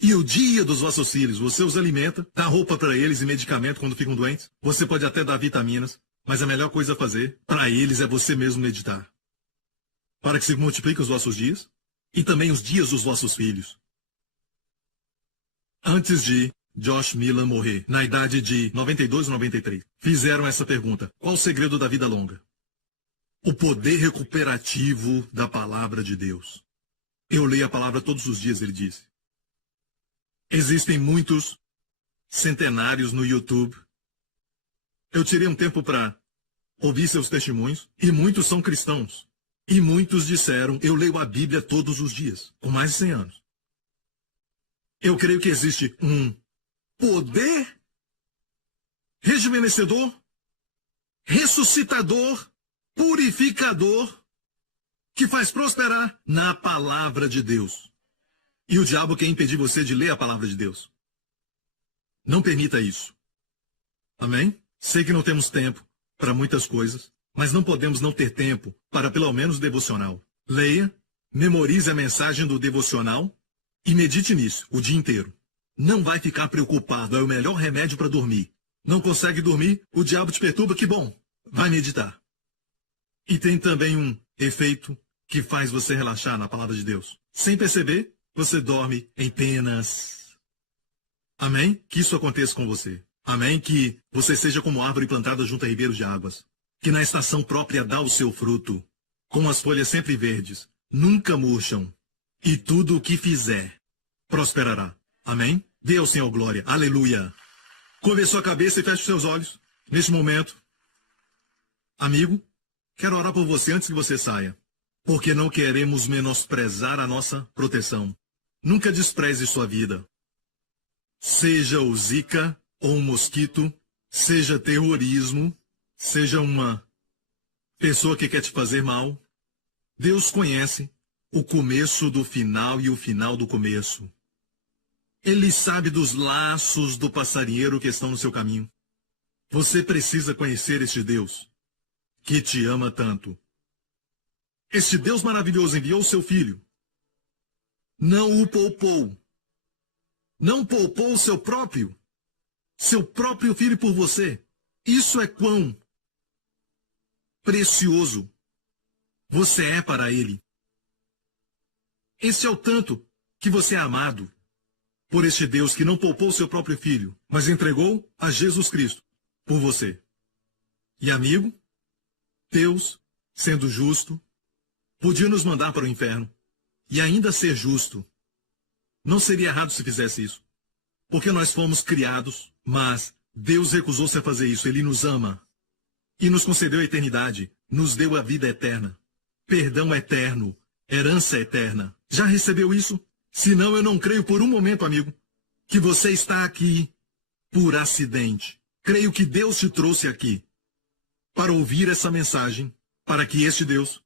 E o dia dos vossos filhos, você os alimenta, dá roupa para eles e medicamento quando ficam doentes. Você pode até dar vitaminas, mas a melhor coisa a fazer para eles é você mesmo meditar. Para que se multipliquem os vossos dias e também os dias dos vossos filhos. Antes de Josh Millan morrer, na idade de 92 ou 93, fizeram essa pergunta: qual o segredo da vida longa? O poder recuperativo da palavra de Deus. Eu leio a palavra todos os dias, ele disse. Existem muitos centenários no YouTube. Eu tirei um tempo para ouvir seus testemunhos, e muitos são cristãos. E muitos disseram, eu leio a Bíblia todos os dias, com mais de 100 anos. Eu creio que existe um poder rejuvenescedor, ressuscitador, purificador, que faz prosperar na palavra de Deus. E o diabo quer impedir você de ler a palavra de Deus. Não permita isso. Amém? Sei que não temos tempo para muitas coisas, mas não podemos não ter tempo para pelo menos devocional. Leia, memorize a mensagem do devocional e medite nisso o dia inteiro. Não vai ficar preocupado, é o melhor remédio para dormir. Não consegue dormir, o diabo te perturba, que bom, vai meditar. E tem também um efeito que faz você relaxar na palavra de Deus. Sem perceber, você dorme em penas. Amém? Que isso aconteça com você. Amém? Que você seja como árvore plantada junto a ribeiros de águas, que na estação própria dá o seu fruto, com as folhas sempre verdes, nunca murcham, e tudo o que fizer prosperará. Amém? Dê ao Senhor glória. Aleluia. Curve a sua cabeça e feche os seus olhos. Neste momento, amigo, quero orar por você antes que você saia, porque não queremos menosprezar a nossa proteção. Nunca despreze sua vida. Seja o Zika ou um mosquito, seja terrorismo, seja uma pessoa que quer te fazer mal. Deus conhece o começo do final e o final do começo. Ele sabe dos laços do passarinheiro que estão no seu caminho. Você precisa conhecer este Deus que te ama tanto. Este Deus maravilhoso enviou seu filho. Não o poupou. Não poupou o seu próprio filho por você. Isso é quão precioso você é para ele. Esse é o tanto que você é amado por este Deus que não poupou seu próprio filho, mas entregou a Jesus Cristo por você. E amigo, Deus, sendo justo, podia nos mandar para o inferno e ainda ser justo. Não seria errado se fizesse isso, porque nós fomos criados, mas Deus recusou-se a fazer isso. Ele nos ama e nos concedeu a eternidade, nos deu a vida eterna, perdão eterno, herança eterna. Já recebeu isso? Senão eu não creio por um momento, amigo, que você está aqui por acidente. Creio que Deus te trouxe aqui para ouvir essa mensagem, para que este Deus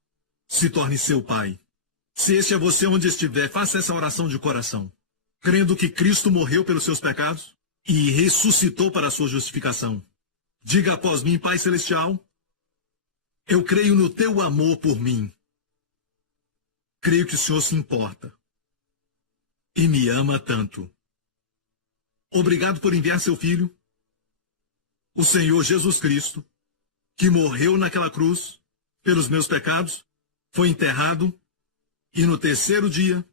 se torne seu Pai. Se este é você onde estiver, faça essa oração de coração, crendo que Cristo morreu pelos seus pecados e ressuscitou para a sua justificação. Diga após mim: Pai Celestial, eu creio no teu amor por mim. Creio que o Senhor se importa e me ama tanto. Obrigado por enviar seu Filho, o Senhor Jesus Cristo, que morreu naquela cruz pelos meus pecados, foi enterrado e no terceiro dia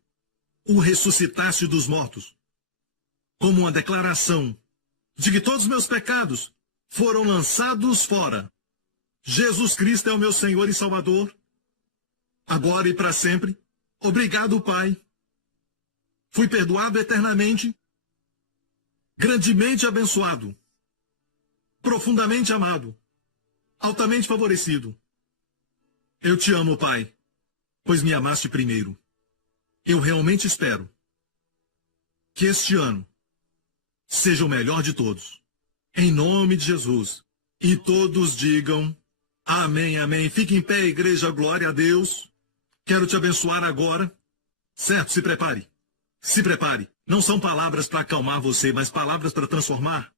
o ressuscitaste dos mortos, como uma declaração de que todos os meus pecados foram lançados fora. Jesus Cristo é o meu Senhor e Salvador, agora e para sempre. Obrigado, Pai. Fui perdoado eternamente, grandemente abençoado, profundamente amado, altamente favorecido. Eu te amo, Pai, pois me amaste primeiro. Eu realmente espero que este ano seja o melhor de todos. Em nome de Jesus. E todos digam amém, amém. Fique em pé, igreja, glória a Deus. Quero te abençoar agora. Certo, se prepare. Se prepare. Não são palavras para acalmar você, mas palavras para transformar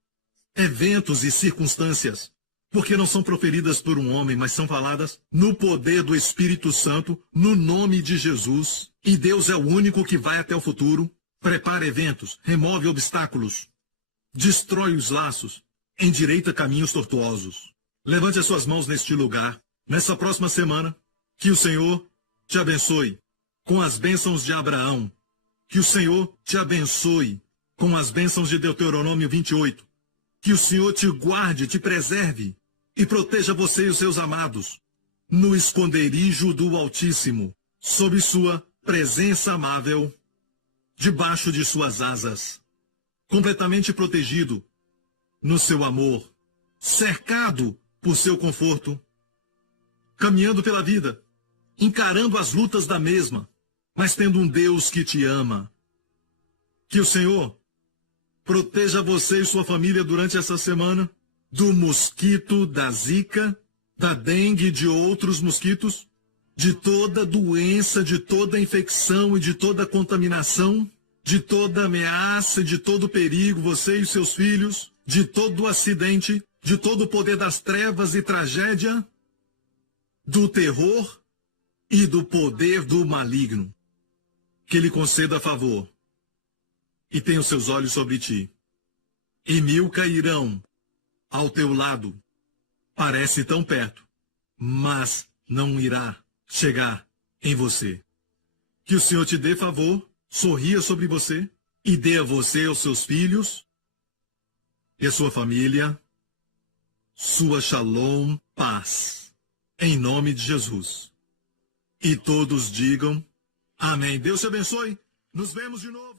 eventos e circunstâncias. Porque não são proferidas por um homem, mas são faladas no poder do Espírito Santo, no nome de Jesus. E Deus é o único que vai até o futuro, prepara eventos, remove obstáculos, destrói os laços, endireita caminhos tortuosos. Levante as suas mãos neste lugar, nessa próxima semana. Que o Senhor te abençoe com as bênçãos de Abraão. Que o Senhor te abençoe com as bênçãos de Deuteronômio 28. Que o Senhor te guarde, te preserve e proteja você e os seus amados no esconderijo do Altíssimo, sob sua presença amável, debaixo de suas asas, completamente protegido no seu amor, cercado por seu conforto, caminhando pela vida, encarando as lutas da mesma, mas tendo um Deus que te ama. Que o Senhor proteja você e sua família durante essa semana do mosquito, da zika, da dengue e de outros mosquitos, de toda doença, de toda infecção e de toda contaminação, de toda ameaça, de todo perigo, você e seus filhos, de todo acidente, de todo o poder das trevas e tragédia, do terror e do poder do maligno. Que ele conceda a favor e tenha os seus olhos sobre ti. E 1000 cairão ao teu lado. Parece tão perto, mas não irá chegar em você. Que o Senhor te dê favor, sorria sobre você e dê a você, aos seus filhos e a sua família, sua shalom, paz. Em nome de Jesus. E todos digam amém. Deus te abençoe. Nos vemos de novo.